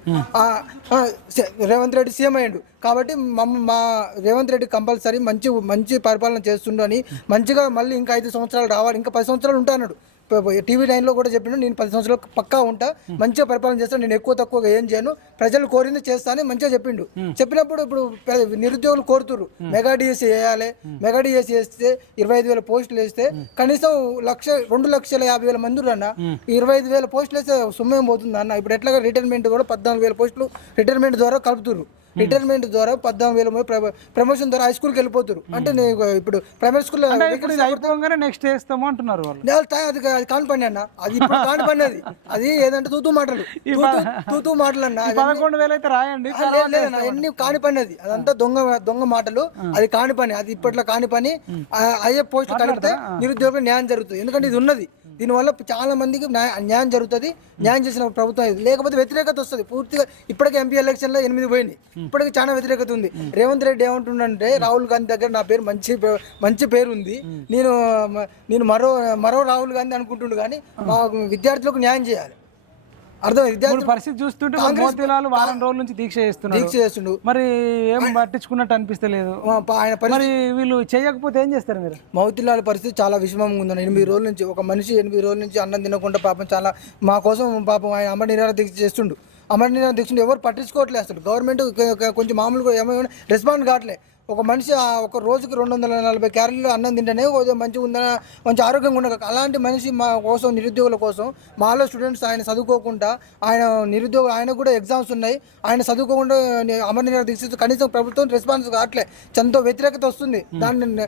రేవంత్ రెడ్డి సీఎం అయ్యిండు. కాబట్టి మా రేవంత్ రెడ్డి కంపల్సరీ మంచి పరిపాలన చేస్తుండు అని మంచిగా మళ్ళీ ఇంకా 5 సంవత్సరాలు రావాలి, ఇంకా 10 సంవత్సరాలు ఉంటా అన్నాడు. TV9లో కూడా చెప్పిండు, నేను 10 సంవత్సరాలు పక్కా ఉంటా, మంచిగా పరిపాలన చేస్తాను, నేను ఎక్కువ తక్కువగా ఏం చేయను, ప్రజలు కోరింది చేస్తానని మంచిగా చెప్పిండు. చెప్పినప్పుడు ఇప్పుడు నిరుద్యోగులు కోరుతున్నారు మెగా డిఎస్సీ వేయాలి. మెగా డిఎస్సీ వేస్తే 25,000 పోస్టులు వేస్తే కనీసం 2,50,000 మంది అన్న. 25,000 పోస్టులు వేస్తే సొమ్మేం పోతుంది అన్న. ఇప్పుడు ఎట్లాగా రిటైర్మెంట్ కూడా 14,000 పోస్టులు రిటైర్మెంట్ ద్వారా కలుపుతున్నారు. రిటైర్మెంట్ ద్వారా 14,000 ప్రమోషన్ ద్వారా హై స్కూల్కి వెళ్ళిపోతారు. అంటే ఇప్పుడు ప్రైవేట్ స్కూల్లో అయిపోగానే నెక్స్ట్ వేస్తాము అంటున్నారు వాళ్ళు. అది కాని పని అన్న, అది ఇప్పుడు కాని పని. అది ఏదంటే తూతూ మాటలు అన్న. 11,000 అయితే రాయండి. లేదన్న, ఎన్ని కాని పని అది, అదంతా దొంగ మాటలు. అది కాని పని, అది ఇప్పట్లో కాని పని. అయ్యే పోస్టులు కలిపితే నిరుద్యోగులు న్యాయం జరుగుతుంది. ఎందుకంటే ఇది ఉన్నది, దీనివల్ల చాలా మందికి న్యాయం జరుగుతుంది. న్యాయం చేసిన ప్రభుత్వం ఇది. లేకపోతే వ్యతిరేకత వస్తుంది పూర్తిగా. ఇప్పటికే ఎంపీ ఎలక్షన్లో 8 పోయినాయి, ఇప్పటికి చాలా వ్యతిరేకత ఉంది. రేవంత్ రెడ్డి ఏమంటుండంటే, రాహుల్ గాంధీ దగ్గర నా పేరు మంచి పేరు ఉంది, నేను మరో రాహుల్ గాంధీ అనుకుంటుండు. కానీ మా విద్యార్థులకు న్యాయం చేయాలి. పరిస్థితి చూస్తుంటే మోతీలాల్ వారం రోజుల నుంచి దీక్ష చేస్తుండు. మరి ఏం పట్టించుకున్నట్టు అనిపిస్తలేదు. మరి వీళ్ళు చేయకపోతే ఏం చేస్తారు మీరు? మోతీలాల్ పరిస్థితి చాలా విషమంగా ఉందన్న. 8 రోజుల నుంచి ఒక మనిషి 8 రోజుల నుంచి అన్నం తినకుండా పాపం చాలా మా కోసం పాపం ఆయన అమర నిరాహార దీక్ష చేస్తుండు. అమర నిరాహార దీక్ష ఎవరు పట్టించుకోవట్లేదు. అసలు గవర్నమెంట్ కొంచెం మామూలుగా ఏమైనా రెస్పాండ్ కావట్లేదు. ఒక మనిషి ఒక రోజుకి 240 క్యాలరీలు అన్నం తింటేనే మంచిగా ఉందని, మంచి ఆరోగ్యంగా ఉండదు. అలాంటి మనిషి మా కోసం, నిరుద్యోగుల కోసం, మాలో స్టూడెంట్స్ ఆయన చదువుకోకుండా, ఆయన కూడా ఎగ్జామ్స్ ఉన్నాయి, ఆయన చదువుకోకుండా అమర నిరాహార దీక్ష కనీసం ప్రభుత్వం రెస్పాన్స్ కావట్లే. ఎంతో వ్యతిరేకత వస్తుంది. దాన్ని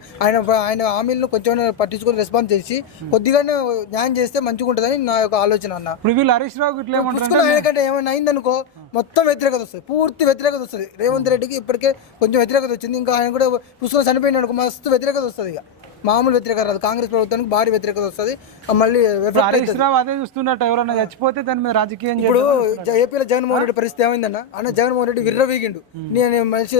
ఆయన హామీలను కొంచెం పట్టించుకొని రెస్పాన్స్ చేసి కొద్దిగానే న్యాయం చేస్తే మంచిగా ఉంటుందని నా యొక్క ఆలోచన అన్న. హరీష్ రావు ఎందుకంటే ఏమైనా అయిందనుకో మొత్తం వ్యతిరేకత వస్తుంది, పూర్తి వ్యతిరేకత వస్తుంది. రేవంత్ రెడ్డికి ఇప్పటికే కొంచెం వ్యతిరేకత వచ్చింది, ఇంకా ఆయన కూడా పుస్తకం చనిపోయినాడు, మస్తు వ్యతిరేకత వస్తుంది. ఇక మామూలు వ్యతిరేకత రాదు, కాంగ్రెస్ ప్రభుత్వానికి భారీ వ్యతిరేకత వస్తుంది. మళ్ళీ అదే చూస్తున్నట్టు ఎవరైనా చచ్చిపోతే దాని మీద రాజకీయం. ఇప్పుడు ఏపీలో జగన్మోహన్ రెడ్డి పరిస్థితి ఏమైందన్న, జగన్మోహన్ రెడ్డి విర్రవీగిండు. నేను మంచి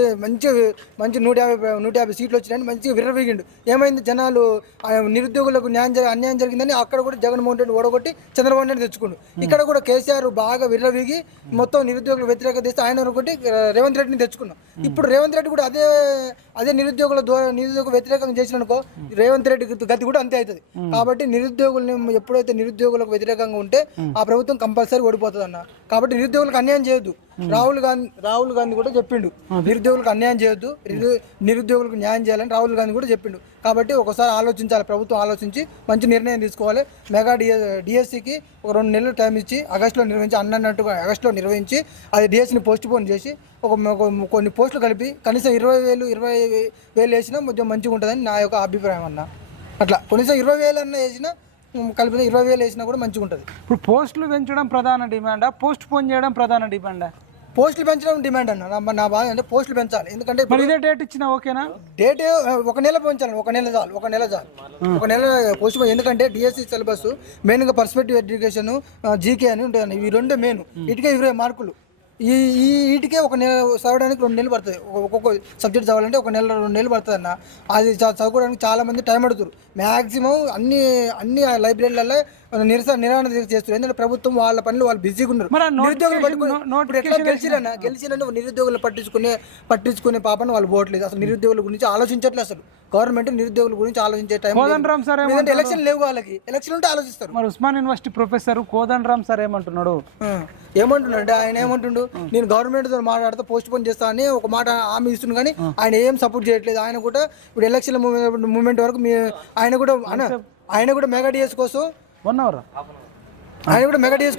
150 సీట్లు వచ్చినాయని మంచిగా విర్రవీగిండు. ఏమైంది, జనాలు నిరుద్యోగులకు అన్యాయం జరిగిందని అక్కడ కూడా జగన్మోహన్ రెడ్డి ఓడగొట్టి చంద్రబాబు నాయుడు తెచ్చుకుండు. ఇక్కడ కూడా కేసీఆర్ బాగా విర్రవీగి మొత్తం నిరుద్యోగులు వ్యతిరేకత చేస్తే ఆయన ఓడగొట్టి రేవంత్ రెడ్డిని తెచ్చుకున్నాం. ఇప్పుడు రేవంత్ రెడ్డి కూడా అదే నిరుద్యోగుల వ్యతిరేకంగా చేసిననుకో రేవంత్ రెడ్డి గతి కూడా అంతే అవుతుంది. కాబట్టి నిరుద్యోగుల్ని ఎప్పుడైతే నిరుద్యోగులకు వ్యతిరేకంగా ఉంటే ఆ ప్రభుత్వం కంపల్సరీ ఓడిపోతుంది అన్న. కాబట్టి నిరుద్యోగులకు అన్యాయం చేయొద్దు. రాహుల్ గాంధీ కూడా చెప్పిండు, నిరుద్యోగులకు అన్యాయం చేయొద్దు, నిరుద్యోగులకు న్యాయం చేయాలని రాహుల్ గాంధీ కూడా చెప్పిండు. కాబట్టి ఒకసారి ఆలోచించాలి, ప్రభుత్వం ఆలోచించి మంచి నిర్ణయం తీసుకోవాలి. మెగా డిఎస్సికి ఒక 2 నెలలు టైం ఇచ్చి ఆగస్టులో నిర్వహించి అది డిఎస్సిని పోస్ట్ పోన్ చేసి కొన్ని పోస్టులు కలిపి కనీసం 20,000 వేసినా కొంచెం మంచిగా ఉంటుందని నా యొక్క అభిప్రాయం అన్న. అట్లా కనీసం 20,000 అన్న వేసినా కలిపిన 20,000 వేసినా కూడా మంచిగా ఉంటుంది. ఇప్పుడు పోస్టులు పెంచడం ప్రధాన డిమాండా, పోస్ట్ పోన్ చేయడం ప్రధాన డిమాండా? పోస్టులు పెంచడం డిమాండ్ అన్న. నా బాధ అంటే పోస్టులు పెంచాలి. ఎందుకంటే ఇదే డేట్ ఇచ్చినా ఓకేనా? డేట్ 1 నెల పెంచాలి, 1 నెల చాలు, 1 నెల పోస్ట్. ఎందుకంటే డిఎస్సి సిలబస్ మెయిన్గా పర్స్పెక్టివ్ ఎడ్యుకేషన్, జీకే అని ఉంటాయి. ఇవి 2 మెయిన్. వీటికే 20 మార్కులు. వీటికే 1 నెల చదవడానికి 2 నెలలు పడుతుంది. ఒక్కొక్క సబ్జెక్ట్ చదవాలంటే 1 నెల 2 నెలలు పడుతుంది అన్న. అది చదువుకోవడానికి చాలా మంది టైం పడుతుంది. మ్యాక్సిమం అన్ని లైబ్రరీలలో నిరాహార చేస్తారు. ఎందుకంటే ప్రభుత్వం వాళ్ళ పనులు వాళ్ళు బిజీగా ఉన్నారు. నిరుద్యోగులు గెలిచినట్టు నిరుద్యోగులు పట్టించుకునే పాపను వాళ్ళు పోవట్లేదు. అసలు నిరుద్యోగుల గురించి ఆలోచించట్లేదు. అసలు గవర్నమెంట్ నిరుద్యోగుల గురించి ఆలోచించే టైం. ఎలక్షన్ లేవు, వాళ్ళకి ఎలక్షన్ ఉంటే ఆలోచిస్తారు. మరి Osman university professor Kodandaram sir ఏమంటున్నాడు? ఆయన ఏమంటుండు, నేను గవర్నమెంట్ తో మాట్లాడితే పోస్ట్ పోన్ చేస్తా అని ఒక మాట హామీ ఇస్తుంది. కానీ ఆయన ఏం సపోర్ట్ చేయట్లేదు. ఆయన కూడా ఇప్పుడు ఎలక్షన్ మూమెంట్ వరకు ఆయన కూడా మెగా డిఎస్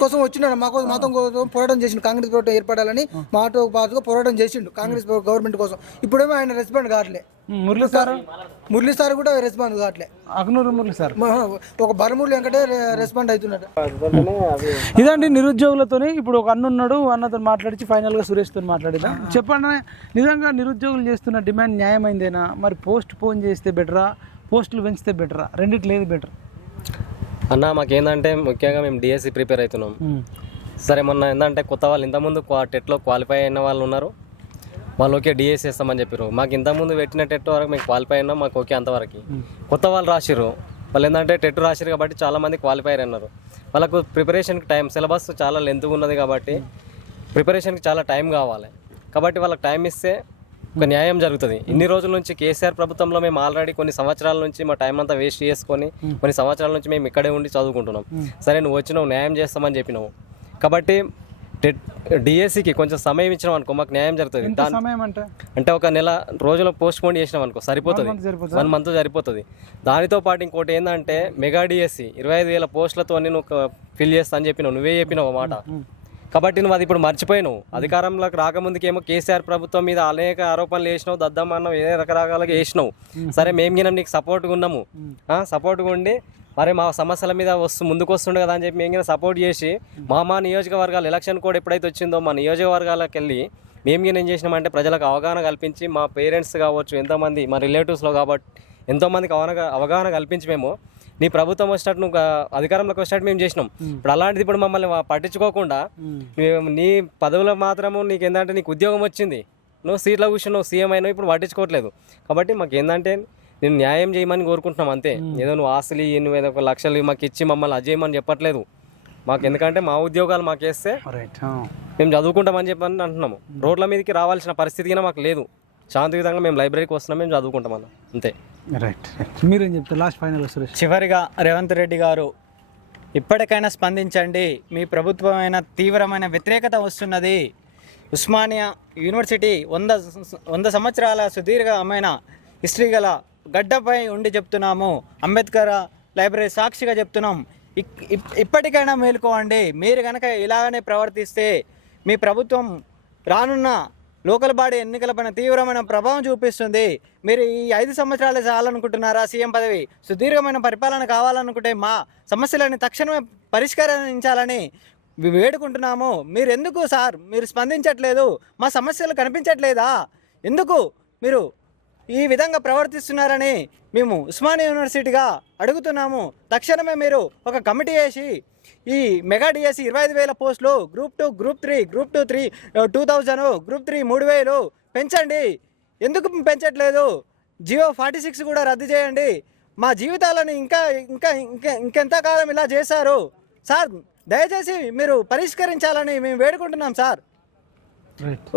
కోసం వచ్చినాడు. మాతో పోరాటం చేసిండు. కాంగ్రెస్ ప్రభుత్వం ఏర్పడాలని మాతో పాటుగా పోరాటం చేసిండు కాంగ్రెస్ గవర్నమెంట్ కోసం. ఇప్పుడేమో ఆయన రెస్పాండ్ కావట్లే. మురళీ సార్ కూడా రెస్పాండ్ కావట్లే. అగ్నూరు మురళీ సార్ ఒక బరమూరు వెంకటే రెస్పాండ్ అవుతున్నాడు. ఇదండి నిరుద్యోగులతోని. ఇప్పుడు ఒక అన్నున్నాడు, అన్నతో మాట్లాడి ఫైనల్గా సురేష్తో మాట్లాడిద్దాం. చెప్పండి, నిజంగా నిరుద్యోగులు చేస్తున్న డిమాండ్ న్యాయమైందేనా? మరి పోస్ట్ పోన్ చేస్తే బెటరా, పోస్టులు పెంచితే బెటరా? రెండిట్లో ఏది బెటర్? అన్న మాకేందంటే ముఖ్యంగా మేము డిఎస్సి ప్రిపేర్ అవుతున్నాం. సరే మొన్న ఏంటంటే కొత్త వాళ్ళు ఇంతకుముందు టెట్లో క్వాలిఫై అయిన వాళ్ళు ఉన్నారు, వాళ్ళు ఓకే డిఎస్సి వేస్తామని చెప్పారు. మాకు ఇంతకుముందు పెట్టిన టెట్ వరకు మేము క్వాలిఫై అయినాం, మాకు ఓకే అంతవరకు. కొత్త వాళ్ళు రాసిర్రు, వాళ్ళు ఏంటంటే టెట్ రాసిరు కాబట్టి చాలామంది క్వాలిఫై అయినారు. వాళ్ళకు ప్రిపరేషన్కి టైం, సిలబస్ చాలా లెంత్గా ఉన్నది కాబట్టి ప్రిపరేషన్కి చాలా టైం కావాలి. కాబట్టి వాళ్ళకి టైం ఇస్తే ఒక న్యాయం జరుగుతుంది. ఇన్ని రోజుల నుంచి కేసీఆర్ ప్రభుత్వంలో మేము ఆల్రెడీ కొన్ని సంవత్సరాల నుంచి మా టైం అంతా వేస్ట్ చేసుకొని కొన్ని సంవత్సరాల నుంచి మేము ఇక్కడే ఉండి చదువుకుంటున్నాం. సరే నువ్వు వచ్చినావు, న్యాయం చేస్తామని చెప్పినావు కాబట్టి డిఎస్సికి కొంచెం సమయం ఇచ్చినాం అనుకో మాకు న్యాయం జరుగుతుంది. అంటే ఒక నెల రోజుల పోస్ట్ పోన్ చేసినాం అనుకో సరిపోతుంది, 1 month సరిపోతుంది. దానితో పాటు ఇంకోటి ఏంటంటే మెగా డిఎస్సి 25,000 పోస్టులతో నువ్వు ఫిల్ చేస్తా అని చెప్పినావు, నువ్వే చెప్పినావు మాట. కాబట్టి నువ్వు అది ఇప్పుడు మర్చిపోయినావు. అధికారంలోకి రాకముందుకేమో కేసీఆర్ ప్రభుత్వం మీద అనేక ఆరోపణలు వేసినావు, దద్దమ్మన్నావు, ఏ రకరకాలుగా వేసినావు. సరే మేము గిన నీకు సపోర్ట్గా ఉన్నాము, సపోర్ట్గా ఉండి మరి మా సమస్యల మీద ముందుకు వస్తుండే కదా అని చెప్పి మేము సపోర్ట్ చేసి మా నియోజకవర్గాలు ఎలక్షన్ కోడ్ ఎప్పుడైతే వచ్చిందో మా నియోజకవర్గాలకు వెళ్ళి మేము ఏం చేసినామంటే ప్రజలకు అవగాహన కల్పించి మా పేరెంట్స్ కావచ్చు, ఎంతోమంది మా రిలేటివ్స్లో కాబట్టి ఎంతోమందికి అవగాహన కల్పించి మేము నీ ప్రభుత్వం వచ్చినట్టు నువ్వు అధికారంలోకి వచ్చినట్టు మేము చేసినాం. ఇప్పుడు అలాంటిది ఇప్పుడు మమ్మల్ని పట్టించుకోకుండా నీ పదవులో మాత్రము నీకు ఏంటంటే నీకు ఉద్యోగం వచ్చింది, నువ్వు సీట్లో కూర్చున్నావు, సీఎం అయినావు, ఇప్పుడు పట్టించుకోవట్లేదు. కాబట్టి మాకు ఏంటంటే నేను న్యాయం చేయమని కోరుకుంటున్నాం అంతే. ఏదో నువ్వు ఆస్తులు నువ్వు ఏదో 1 లక్షలు మాకు ఇచ్చి మమ్మల్ని అజేయమని చెప్పట్లేదు మాకు. ఎందుకంటే మా ఉద్యోగాలు మాకు వేస్తే మేము చదువుకుంటామని చెప్పని అంటున్నాము. రోడ్ల మీదకి రావాల్సిన పరిస్థితి మాకు లేదు. శాంతియుతంగా మేము లైబ్రరీకి వస్తున్నాం, మేము చదువుకుంటామన్న అంతే. మీరేం చెప్తారు లాస్ట్ ఫైనల్? చివరిగా రేవంత్ రెడ్డి గారు ఇప్పటికైనా స్పందించండి. మీ ప్రభుత్వమైన తీవ్రమైన వ్యతిరేకత వస్తున్నది. ఉస్మానియా యూనివర్సిటీ 100 సంవత్సరాల సుదీర్ఘమైన హిస్టరీ గల గడ్డపై ఉండి చెప్తున్నాము. అంబేద్కర్ లైబ్రరీ సాక్షిగా చెప్తున్నాం. ఇప్పటికైనా మేలుకోండి. మీరు కనుక ఇలాగనే ప్రవర్తిస్తే మీ ప్రభుత్వం రానున్న లోకల్ బాడీ ఎన్నికలపైన తీవ్రమైన ప్రభావం చూపిస్తుంది. మీరు ఈ 5 సంవత్సరాలే చాలనుకుంటున్నారా సీఎం పదవి? సుదీర్ఘమైన పరిపాలన కావాలనుకుంటే మా సమస్యలను తక్షణమే పరిష్కరించాలని వేడుకుంటున్నాము. మీరు ఎందుకు సార్ మీరు స్పందించట్లేదు? మా సమస్యలు కనిపించట్లేదా? ఎందుకు మీరు ఈ విధంగా ప్రవర్తిస్తున్నారని మేము ఉస్మానియా యూనివర్సిటీగా అడుగుతున్నాము. తక్షణమే మీరు ఒక కమిటీ వేసి ఈ మెగా డిఎస్సి 25,000 పోస్టులు, గ్రూప్ 2, గ్రూప్ 3, గ్రూప్ 2 3,000, గ్రూప్ 3 3,000 పెంచండి. ఎందుకు పెంచట్లేదు? జియో 46 కూడా రద్దు చేయండి. మా జీవితాలను ఇంకెంతకాలం ఇలా చేశారు సార్? దయచేసి మీరు పరిష్కరించాలని మేము వేడుకుంటున్నాం సార్.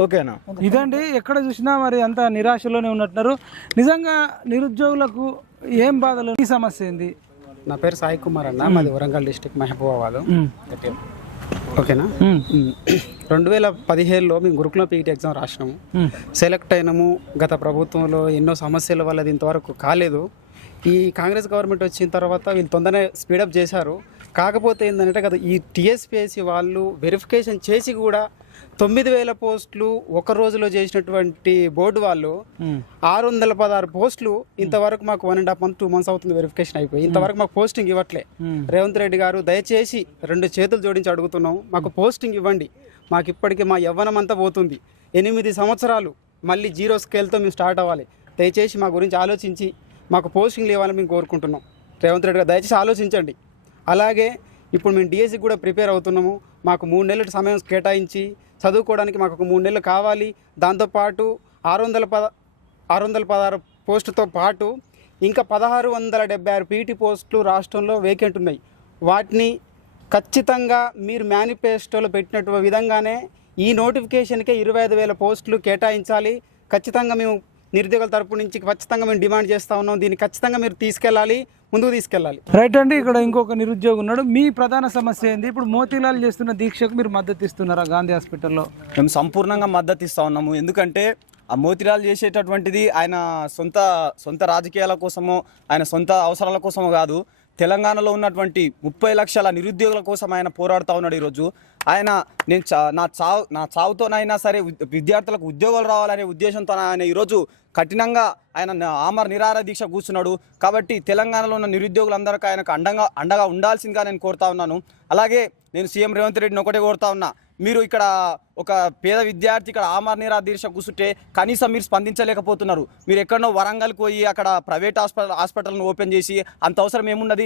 ఓకేనా? ఇదండి, ఎక్కడ చూసినా మరి అంత నిరాశలోనే ఉన్నట్టున్నారు. నిజంగా నిరుద్యోగులకు ఏం బాధలు, ఈ సమస్య ఏంది? నా పేరు సాయి కుమార్ అన్న, మాది వరంగల్ డిస్టిక్ మహబూబాబాద్. ఓకేనా? 2017లో మేము గురుకులం పీఈటీ ఎగ్జామ్ రాసినాము, సెలెక్ట్ అయినాము. గత ప్రభుత్వంలో ఎన్నో సమస్యల వల్ల అది ఇంతవరకు కాలేదు. ఈ కాంగ్రెస్ గవర్నమెంట్ వచ్చిన తర్వాత వీళ్ళు తొందరనే స్పీడప్ చేశారు. కాకపోతే ఏంటంటే కదా ఈ టీఎస్పీఎస్సీ వాళ్ళు వెరిఫికేషన్ చేసి కూడా 9,000 పోస్టులు ఒక రోజులో చేసినటువంటి బోర్డు వాళ్ళు 616 పోస్టులు ఇంతవరకు మాకు 1.5 month 2 months అవుతుంది వెరిఫికేషన్ అయిపోయి, ఇంతవరకు మాకు పోస్టింగ్ ఇవ్వట్లే. రేవంత్ రెడ్డి గారు దయచేసి 2 చేతులు జోడించి అడుగుతున్నాం, మాకు పోస్టింగ్ ఇవ్వండి. మాకు ఇప్పటికీ మా యవ్వనం అంతా పోతుంది. 8 సంవత్సరాలు మళ్ళీ 0 స్కేల్తో మేము స్టార్ట్ అవ్వాలి. దయచేసి మా గురించి ఆలోచించి మాకు పోస్టింగ్లు ఇవ్వాలని మేము కోరుకుంటున్నాం. రేవంత్ రెడ్డి గారు దయచేసి ఆలోచించండి. అలాగే ఇప్పుడు మేము డిఎస్సి కూడా ప్రిపేర్ అవుతున్నాము. మాకు 3 నెలల సమయం కేటాయించి చదువుకోవడానికి మాకు ఒక 3 నెలలు కావాలి. దాంతోపాటు 616 పోస్టుతో పాటు ఇంకా 1676 పీటీ పోస్టులు రాష్ట్రంలో వేకెంట్ ఉన్నాయి. వాటిని ఖచ్చితంగా మీరు మేనిఫెస్టోలో పెట్టినట్టు విధంగానే ఈ నోటిఫికేషన్కే 25,000 పోస్టులు కేటాయించాలి. ఖచ్చితంగా మేము నిరుద్యోగుల తరపు నుంచి ఖచ్చితంగా మేము డిమాండ్ చేస్తూ ఉన్నాం. దీన్ని ఖచ్చితంగా మీరు తీసుకెళ్ళాలి, ముందుకు తీసుకెళ్ళాలి. రైట్ అండి, ఇక్కడ ఇంకొక నిరుద్యోగి ఉన్నాడు. మీ ప్రధాన సమస్య ఏంది? ఇప్పుడు మోతీలాల్ చేస్తున్న దీక్షకు మీరు మద్దతు ఇస్తున్నారా? గాంధీ హాస్పిటల్లో మేము సంపూర్ణంగా మద్దతు ఇస్తూ ఉన్నాము. ఎందుకంటే ఆ మోతీలాల్ చేసేటటువంటిది ఆయన సొంత రాజకీయాల కోసమో ఆయన సొంత అవసరాల కోసమో కాదు. తెలంగాణలో ఉన్నటువంటి 30 లక్షల నిరుద్యోగుల కోసం ఆయన పోరాడుతూ ఉన్నాడు. ఈరోజు ఆయన నా చావుతోనైనా సరే విద్యార్థులకు ఉద్యోగాలు రావాలనే ఉద్దేశంతో ఆయన ఈరోజు కఠినంగా ఆయన ఆమర నిరాహార దీక్ష కూర్చున్నాడు. కాబట్టి తెలంగాణలో ఉన్న నిరుద్యోగులందరికీ ఆయనకు అండగా ఉండాల్సిందిగా నేను కోరుతా ఉన్నాను. అలాగే నేను సీఎం రేవంత్ రెడ్డిని ఒకటే కోరుతా ఉన్నా, మీరు ఇక్కడ ఒక పేద విద్యార్థి ఇక్కడ ఆమరణ నిరాదీక్ష కూర్చుంటే కనీసం మీరు స్పందించలేకపోతున్నారు. మీరు ఎక్కడో వరంగల్కి పోయి అక్కడ ప్రైవేట్ హాస్పిటల్ని ఓపెన్ చేసి అంత అవసరం ఏమున్నది?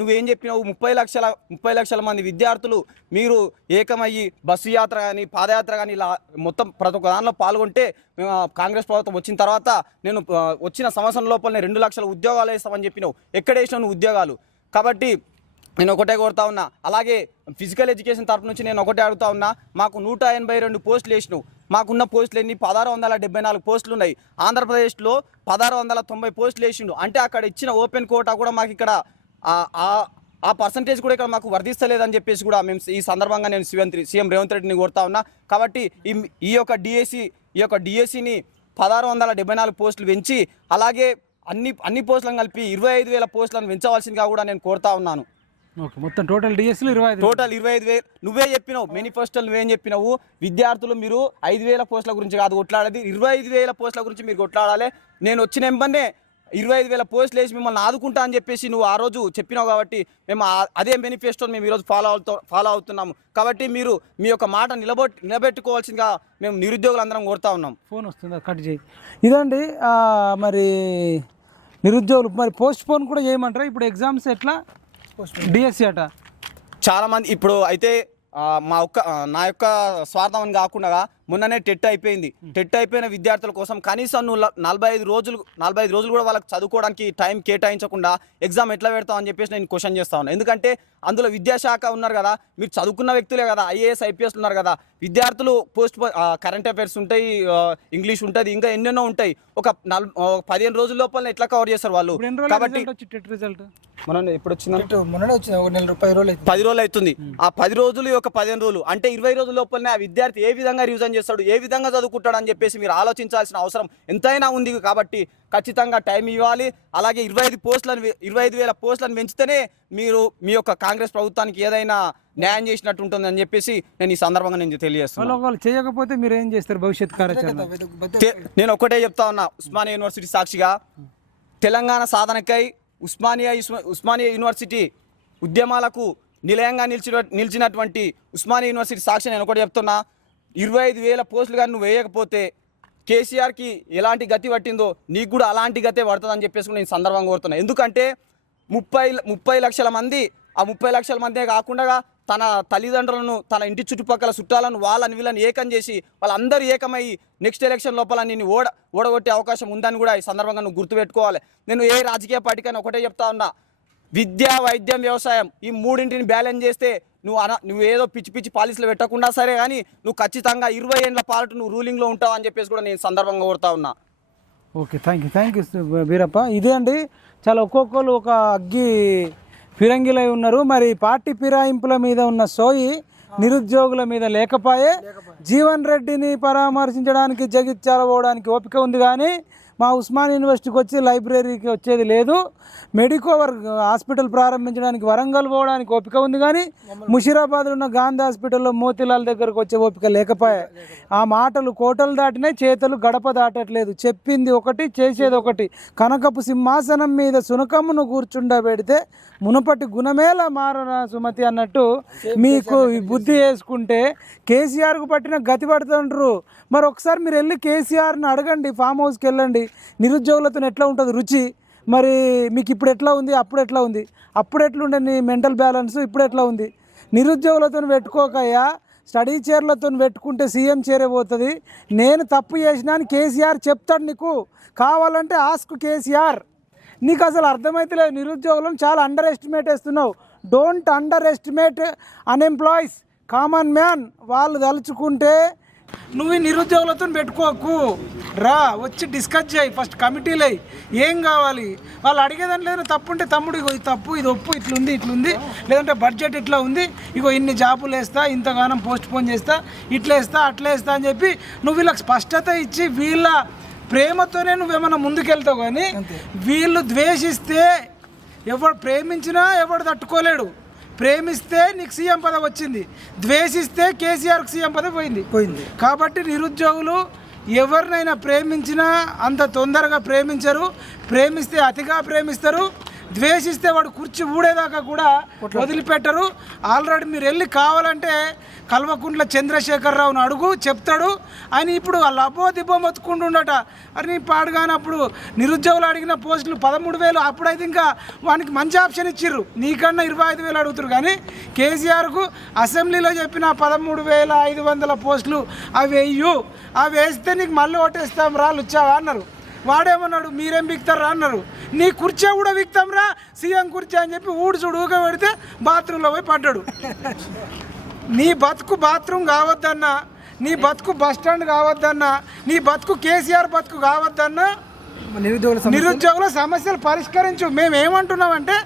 నువ్వేం చెప్పినావు? 30 లక్షల మంది విద్యార్థులు మీరు ఏకమయ్యి బస్సు యాత్ర కానీ పాదయాత్ర కానీ ఇలా మొత్తం ప్రతి ఒక్క దానిలో పాల్గొంటే మేము కాంగ్రెస్ ప్రభుత్వం వచ్చిన తర్వాత నేను వచ్చిన సంవత్సరం లోపలనే 2 లక్షల ఉద్యోగాలు వేస్తామని చెప్పినావు. ఎక్కడ వేసినావు నువ్వు ఉద్యోగాలు? కాబట్టి నేను ఒకటే కోరుతా ఉన్నా. అలాగే ఫిజికల్ ఎడ్యుకేషన్ తరఫు నుంచి నేను ఒకటే అడుగుతా ఉన్నా. మాకు 182 పోస్టులు వేసినావు. మాకున్న పోస్టులు ఎన్ని? 1674 పోస్టులు ఉన్నాయి. ఆంధ్రప్రదేశ్లో 1690 పోస్టులు వేసిండు. అంటే అక్కడ ఇచ్చిన ఓపెన్ కోటా కూడా మాకు ఇక్కడ ఆ పర్సంటేజ్ కూడా ఇక్కడ మాకు వర్ధిస్తలేదని చెప్పేసి కూడా మేము ఈ సందర్భంగా నేను సీఎం రేవంత్ రెడ్డిని కోరుతా ఉన్నా. కాబట్టి ఈ యొక్క డిఎస్సిని 1674 పోస్టులు పెంచి అలాగే అన్ని పోస్టులను కలిపి 25,000 పోస్టులను పెంచవలసిందిగా కూడా నేను కోరుతా ఉన్నాను. ఓకే, మొత్తం టోటల్ డిఎస్సీలు 25,000. నువ్వే చెప్పినావు మేనిఫెస్టోలు, నువ్వేం చెప్పినావు? విద్యార్థులు మీరు 5,000 పోస్టుల గురించి కాదు కొట్లాడేది, 25,000 పోస్టుల గురించి మీరు కొట్లాడాలి. నేను వచ్చిన వెంబడే 25,000 పోస్టులు వేసి మిమ్మల్ని ఆదుకుంటా అని చెప్పేసి నువ్వు ఆ రోజు చెప్పినావు. కాబట్టి మేము అదే మేనిఫెస్టోని మేము ఈరోజు ఫాలో అవుతున్నాము. కాబట్టి మీరు మీ యొక్క మాట నిలబెట్టుకోవాల్సిందిగా మేము నిరుద్యోగులందరం కోరుతా ఉన్నాం. ఫోన్ వస్తుందా? కట్ చేయి. ఇదండి మరి నిరుద్యోగులు మరి పోస్ట్ పోన్ కూడా చేయమంటారా? ఇప్పుడు ఎగ్జామ్స్ ఎట్లా డిఎస్సి అట చాలామంది ఇప్పుడు అయితే నా యొక్క స్వార్థం అని కాకుండా మొన్ననే టెట్ అయిపోయింది. టెట్ అయిపోయిన విద్యార్థుల కోసం కనీసం నువ్వు 45 రోజులు కూడా వాళ్ళకి చదువుకోవడానికి టైం కేటాయించకుండా ఎగ్జామ్ ఎట్లా పెడతావు అని చెప్పేసి నేను క్వశ్చన్ చేస్తా ఉన్నాను. ఎందుకంటే అందులో విద్యాశాఖ ఉన్నారు కదా, మీరు చదువుకున్న వ్యక్తులే కదా, IAS IPS ఉన్నారు కదా. విద్యార్థులు కరెంట్ అఫైర్స్ ఉంటాయి, ఇంగ్లీష్ ఉంటుంది, ఇంకా ఎన్నెన్నో ఉంటాయి. ఒక 15 రోజుల లోపల ఎట్లా కవర్ చేస్తారు వాళ్ళు? కాబట్టి మనం ఎప్పుడు వచ్చిందంటే 10 రోజులు అవుతుంది. ఆ 10 రోజులు 15 రోజులు అంటే 20 రోజుల లోపలనే ఆ విద్యార్థి ఏ విధంగా రివిజన్ చేస్తాడు, ఏ విధంగా చదువుకుంటాడు అని చెప్పేసి మీరు ఆలోచించాల్సిన అవసరం ఎంతైనా ఉంది. కాబట్టి ఖచ్చితంగా టైం ఇవ్వాలి. అలాగే 25,000 పోస్టులను పెంచితేనే మీరు మీ యొక్క కాంగ్రెస్ ప్రభుత్వానికి ఏదైనా న్యాయం చేసినట్టు ఉంటుంది అని చెప్పేసి నేను ఈ సందర్భంగా నేను తెలియజేస్తున్నాను. చేయకపోతే మీరు ఏం చేస్తారు భవిష్యత్ కార్యాచరణ? నేను ఒకటే చెప్తా ఉన్నా, ఉస్మానియా యూనివర్సిటీ సాక్షిగా తెలంగాణ సాధనకై ఉస్మానియా యూనివర్సిటీ ఉద్యమాలకు నిలయంగా నిలిచినటువంటి ఉస్మానియా యూనివర్సిటీ సాక్షి నేను ఒకటి చెప్తున్నా, 25,000 పోస్టులు కానీ నువ్వు వేయకపోతే కేసీఆర్కి ఎలాంటి గతి పట్టిందో నీకు కూడా అలాంటి గతే పడుతుందని చెప్పేసి నేను సందర్భంగా కోరుతున్నా. ఎందుకంటే 30 లక్షల మంది, ఆ 30 లక్షల మందే కాకుండా తన తల్లిదండ్రులను, తన ఇంటి చుట్టుపక్కల చుట్టాలను, వీళ్ళని ఏకం చేసి వాళ్ళందరూ ఏకమై నెక్స్ట్ ఎలక్షన్ లోపల నిన్ను ఓడగొట్టే అవకాశం ఉందని కూడా ఈ సందర్భంగా నువ్వు గుర్తుపెట్టుకోవాలి. నేను ఏ రాజకీయ ఒకటే చెప్తా ఉన్నా, విద్య, వైద్యం, వ్యవసాయం ఈ మూడింటిని బ్యాలెన్స్ చేస్తే నువ్వు ఏదో పిచ్చి పాలసీలు పెట్టకుండా సరే కానీ నువ్వు ఖచ్చితంగా 20 ఏళ్ల పాటు నువ్వు రూలింగ్లో ఉంటావు అని చెప్పేసి కూడా నేను సందర్భంగా కోరుతా ఉన్నా. Okay, thank you Veerappa. ఇదే అండి, చాలా ఒక్కొక్కరు ఒక అగ్గి ఫిరంగిలై ఉన్నారు. మరి పార్టీ ఫిరాయింపుల మీద ఉన్న సోయి నిరుద్యోగుల మీద లేకపోయే జీవన్ రెడ్డిని పరామర్శించడానికి జగిత్యాల పోవడానికి ఓపిక ఉంది, కానీ మా ఉస్మాన్ యూనివర్సిటీకి వచ్చి లైబ్రరీకి వచ్చేది లేదు. మెడికోవర్ హాస్పిటల్ ప్రారంభించడానికి వరంగల్ పోవడానికి ఓపిక ఉంది, కానీ ముషీరాబాద్లో ఉన్న గాంధీ హాస్పిటల్లో మోతీలాల్ దగ్గరకు వచ్చే ఓపిక లేకపోయా. ఆ మాటలు కోటలు దాటినాయి, చేతలు గడప దాటట్లేదు. చెప్పింది ఒకటి, చేసేది ఒకటి. కనకపు సింహాసనం మీద సునకమును కూర్చుండబెడితే మునుపటి గుణమేళ మారన సుమతి అన్నట్టు మీకు బుద్ధి వేసుకుంటే కేసీఆర్కు పట్టిన గతి పడుతుంటారు. మరి ఒకసారి మీరు వెళ్ళి కేసీఆర్ని అడగండి, ఫామ్ హౌస్కి వెళ్ళండి, నిరుద్యోగులతో ఎట్లా ఉంటుంది రుచి, మరి మీకు ఇప్పుడు ఎట్లా ఉంది, అప్పుడు ఎట్లా ఉంది, అప్పుడు ఎట్లుండే నీ మెంటల్ బ్యాలెన్స్, ఇప్పుడు ఎట్లా ఉంది? నిరుద్యోగులతో పెట్టుకోకయ్యా, స్టడీ చైర్లతో పెట్టుకుంటే సీఎం చైరే పోతుంది. నేను తప్పు చేసినా అని కేసీఆర్ చెప్తాడు. నీకు కావాలంటే ఆస్క్ కేసీఆర్. నీకు అసలు అర్థమైతలేదు, నిరుద్యోగులను చాలా అండర్ ఎస్టిమేట్ వేస్తున్నావు. Don't under estimate unemployees, common man. వాళ్ళు తలుచుకుంటే నువ్వు ఈ నిరుద్యోగులతో పెట్టుకోకు, రా వచ్చి డిస్కస్ చేయి, ఫస్ట్ కమిటీలు అయ్యి ఏం కావాలి వాళ్ళు అడిగేదాని లేదు. తప్పు ఉంటే తమ్ముడు ఇగో ఇది తప్పు, ఇది ఒప్పు, ఇట్లుంది, లేదంటే బడ్జెట్ ఇట్లా ఉంది, ఇగో ఇన్ని జాబులు వేస్తా, ఇంతగానం పోస్ట్ పోన్ చేస్తా, ఇట్లా వేస్తా, అట్లా వేస్తా అని చెప్పి నువ్వు వీళ్ళకి స్పష్టత ఇచ్చి వీళ్ళ ప్రేమతోనే నువ్వేమన్నా ముందుకెళ్తావు. కానీ వీళ్ళు ద్వేషిస్తే ఎవడు ప్రేమించినా ఎవడు తట్టుకోలేడు. ప్రేమిస్తే నీకు సీఎం పదవి వచ్చింది, ద్వేషిస్తే కేసీఆర్కి సీఎం పదవి పోయింది. కాబట్టి నిరుద్యోగులు ఎవరినైనా ప్రేమించినా అంత తొందరగా ప్రేమించరు. ప్రేమిస్తే అతిగా ప్రేమిస్తారు, ద్వేషిస్తే వాడు కుర్చీ ఊడేదాకా కూడా వదిలిపెట్టరు. ఆల్రెడీ మీరు వెళ్ళి కావాలంటే కల్వకుంట్ల చంద్రశేఖరరావును అడుగు చెప్తాడు. ఆయన ఇప్పుడు వాళ్ళ అబ్బో దిబ్బో మొత్తుకుంటుండట. అని నీ పాడుగానప్పుడు నిరుద్యోగులు అడిగిన పోస్టులు 13,000, అప్పుడైతే ఇంకా వానికి మంచి ఆప్షన్ ఇచ్చిర్రు, నీకన్నా 25,000 అడుగుతారు. కానీ కేసీఆర్కు అసెంబ్లీలో చెప్పిన 13,500 పోస్టులు అవి వేయు, అవి వేస్తే నీకు మళ్ళీ ఓటేస్తాం రా లుచ్చావా అన్నారు. వాడేమన్నాడు, మీరేం బిక్తారా అన్నారు. నీ కుర్చీ కూడా బిక్తాం రా సీఎం కుర్చీ అని చెప్పి ఊడ్చుడు ఊక పెడితే బాత్రూంలో పోయి పడ్డాడు. నీ బతుకు బాత్రూమ్ కావద్దన్నా, నీ బతుకు బస్ స్టాండ్ కావద్దన్నా, నీ బతుకు కేసీఆర్ బతుకు కావద్దన్నా నిరుద్యోగుల సమస్యలు పరిష్కరించు. మేము ఏమంటున్నామంటే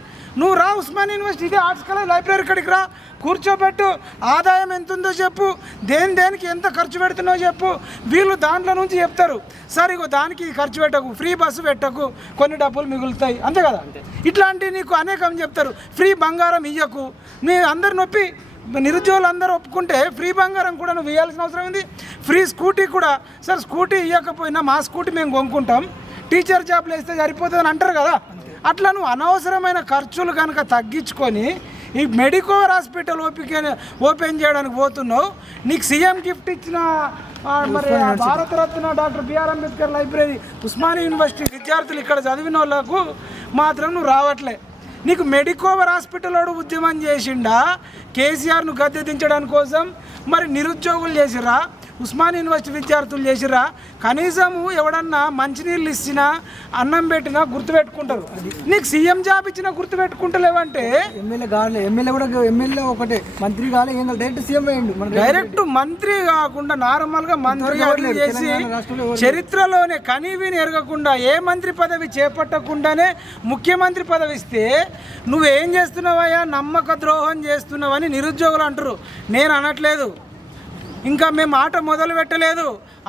నువ్వు రా ఉస్మానియా యూనివర్సిటీ ఇదే ఆర్ట్స్ కాలేజ్ లైబ్రరీ ఇక్కడికి రా, కూర్చోబెట్టు, ఆదాయం ఎంత ఉందో చెప్పు, దేనికి ఎంత ఖర్చు పెడుతున్నావు చెప్పు. వీళ్ళు దాంట్లో నుంచి చెప్తారు, సరే ఇగో దానికి ఖర్చు పెట్టకు, ఫ్రీ బస్సు పెట్టకు, కొన్ని డబ్బులు మిగులుతాయి, అంతే కదా. ఇట్లాంటివి నీకు అనేకం చెప్తారు. ఫ్రీ బంగారం ఇయ్యకు, నీ అందరు నొప్పి నిరుద్యోగులు అందరూ ఒప్పుకుంటే ఫ్రీ బంగారం కూడా నువ్వు ఇవ్వాల్సిన అవసరం ఉంది. ఫ్రీ స్కూటీ కూడా, సార్ స్కూటీ ఇవ్వకపోయినా మా స్కూటీ మేము కొనుక్కుంటాం, టీచర్ జాబ్లు వేస్తే సరిపోతుందని అంటారు కదా. అట్లా నువ్వు అనవసరమైన ఖర్చులు కనుక తగ్గించుకొని ఈ మెడికోవర్ హాస్పిటల్ ఓపెన్ చేయడానికి పోతున్నావు. నీకు సీఎం గిఫ్ట్ ఇచ్చిన మరి Bharat Ratna doctor BR Ambedkar library Osmania university విద్యార్థులు ఇక్కడ చదివిన వాళ్ళకు మాత్రం నువ్వు రావట్లే. నీకు మెడికోవర్ హాస్పిటల్ వాడు ఉద్యమం చేసిండా, కేసీఆర్ను గద్దె దించడానికి కోసం మరి నిరుద్యోగులు చేసిరా, ఉస్మానియా యూనివర్సిటీ విద్యార్థులు చేసిరా. కనీసము ఎవడన్నా మంచినీళ్ళు ఇచ్చినా అన్నం పెట్టినా గుర్తుపెట్టుకుంటారు. నీకు సీఎం జాబ్ ఇచ్చినా గుర్తుపెట్టుకుంటలేవంటే ఎమ్మెల్యే కాలే, ఎమ్మెల్యే కూడా ఎమ్మెల్యే ఒకటే, మంత్రి కాలే, ఏం డైరెక్ట్ సీఎం అయ్యిండు. డైరెక్ట్ మంత్రి కాకుండా నార్మల్గా మంత్రి చేసి చరిత్రలోనే కనీవిని ఎరగకుండా ఏ మంత్రి పదవి చేపట్టకుండానే ముఖ్యమంత్రి పదవి ఇస్తే నువ్వేం చేస్తున్నావయ్యా, నమ్మక ద్రోహం చేస్తున్నావని నిరుద్యోగులు అంటారు. నేను అనట్లేదు, ఇంకా మేము ఆట మొదలు పెట్టలేదు.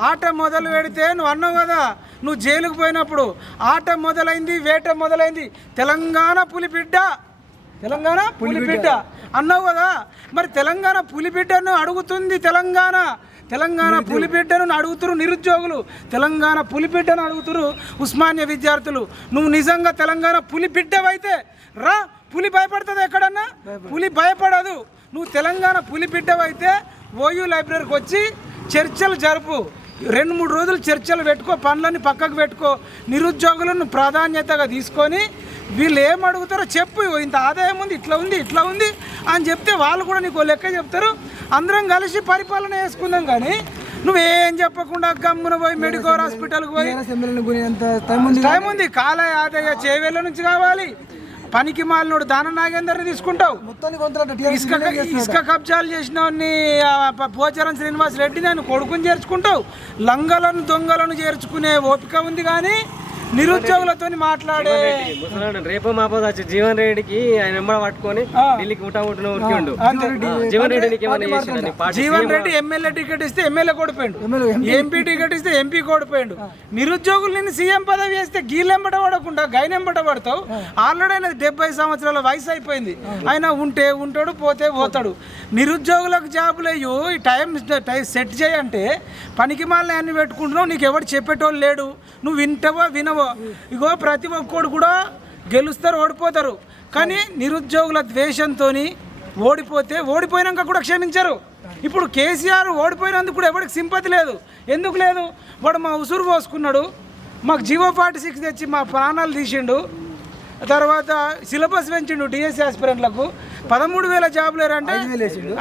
ఆట మొదలు పెడితే నువ్వు అన్నావు కదా, నువ్వు జైలుకు పోయినప్పుడు ఆట మొదలైంది, వేట మొదలైంది, తెలంగాణ పులిబిడ్డ, తెలంగాణ పులిబిడ్డ అన్నావు కదా. మరి తెలంగాణ పులిబిడ్డను అడుగుతుంది తెలంగాణ పులిబిడ్డను అడుగుతురు నిరుద్యోగులు, తెలంగాణ పులిబిడ్డను అడుగుతురు ఉస్మానియా విద్యార్థులు. నువ్వు నిజంగా తెలంగాణ పులిబిడ్డవైతే రా, పులి భయపడుతుంది ఎక్కడన్నా? పులి భయపడదు. నువ్వు తెలంగాణ పులిబిడ్డవైతే ఓయూ లైబ్రరీకి వచ్చి చర్చలు జరుపు, 2-3 రోజులు చర్చలు పెట్టుకో, పనులన్నీ పక్కకు పెట్టుకో, నిరుద్యోగులను ప్రాధాన్యతగా తీసుకొని వీళ్ళు ఏం అడుగుతారో చెప్పు. ఇంత ఆదాయం ఉంది, ఇట్లా ఉంది అని చెప్తే వాళ్ళు కూడా నీకు లెక్క చెప్తారు. అందరం కలిసి పరిపాలన చేసుకుందాం. కానీ నువ్వేం చెప్పకుండా గమ్మున పోయి మెడికోర్ హాస్పిటల్కి పోయి టైం ఉంది. కాలయ ఆదాయ చేవేళ్ళ నుంచి కావాలి, పనికి మాలినోడు దాన నాగేందర్ని తీసుకుంటావు, ఇసుక కబ్జాలు చేసిన పోచారం శ్రీనివాస్ రెడ్డి నేను కొడుకుని చేర్చుకుంటావు, లంగలను దొంగలను చేర్చుకునే ఓపిక ఉంది. కానీ నిరుద్యోగులతో మాట్లాడే రేపు మాపో జీవన్ రెడ్డికి ఆయన వెంబడ పట్టుకొని ఢిల్లీకి ఉట్టిండు. జీవన్ రెడ్డి ఎమ్మెల్యే టికెట్ ఇస్తే ఎమ్మెల్యే కోడిపోయిండు, ఎంపీ టికెట్ ఇస్తే ఎంపీ కోడిపోయిండు. నిరుద్యోగులు నిన్ను సీఎం పదవి వేస్తే గీళ్ళెంబట పడకుండా గైనెంబట పడతావు. ఆల్రెడీ ఆయన 70 సంవత్సరాల వయసు అయిపోయింది. ఆయన ఉంటాడు, పోతాడు. నిరుద్యోగులకు జాబులేయు ఈ టైం సెట్ చేయంటే పనికి మాలని అన్ని పెట్టుకుంటున్నావు. నీకు ఎవరు చెప్పేటోళ్ళు లేడు, నువ్వు వినవో. ఇగో ప్రతి ఒక్కడు కూడా గెలుస్తారు, ఓడిపోతారు. కానీ నిరుద్యోగుల ద్వేషంతో ఓడిపోయినాక కూడా క్షమించరు. ఇప్పుడు కేసీఆర్ ఓడిపోయినందుకు కూడా ఎవరికి సింపతి లేదు. ఎందుకు లేదు? వాడు మా ఉసురు పోసుకున్నాడు, మాకు జీవో 46 తెచ్చి మా ప్రాణాలు తీసిండు, తర్వాత సిలబస్ పెంచిండు డిఎస్సీ ఆస్పిరెంట్లకు, 13,000 జాబులు అంటే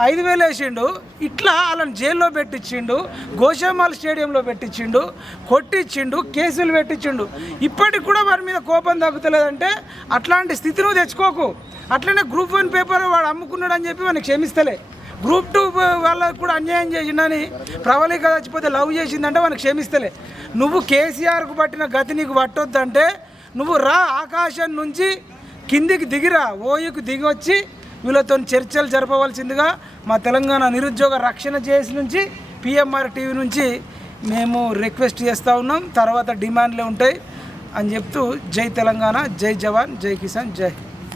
5,000 వేసిండు. ఇట్లా వాళ్ళని జైల్లో పెట్టించిండు, గోషామాల్ స్టేడియంలో పెట్టించిండు, కొట్టించిండు, కేసులు పెట్టించిండు. ఇప్పటికి కూడా వారి మీద కోపం తగ్గుతలేదంటే అట్లాంటి స్థితి నువ్వు తెచ్చుకోకు. అట్లనే గ్రూప్ 1 పేపర్ వాడు అమ్ముకున్నాడు అని చెప్పి వాడిని క్షమిస్తలే. గ్రూప్ 2 వాళ్ళకు కూడా అన్యాయం చేసిండని, ప్రవళిక చచ్చిపోతే లవ్ చేసిందంటే వాడిని క్షమిస్తలే. నువ్వు కేసీఆర్కు పట్టిన గతి నీకు పట్టొద్దంటే నువ్వు రా, ఆకాశం నుంచి కిందికి దిగిరా, ఓయూకి దిగి వచ్చి వీళ్ళతో చర్చలు జరపవలసిందిగా మా తెలంగాణ నిరుద్యోగ రక్షణ చేసి నుంచి పిఎంఆర్ టీవీ నుంచి మేము రిక్వెస్ట్ చేస్తూ ఉన్నాం. తర్వాత డిమాండ్లే ఉంటాయి అని చెప్తూ జై తెలంగాణ, జై జవాన్, జై కిసాన్, జై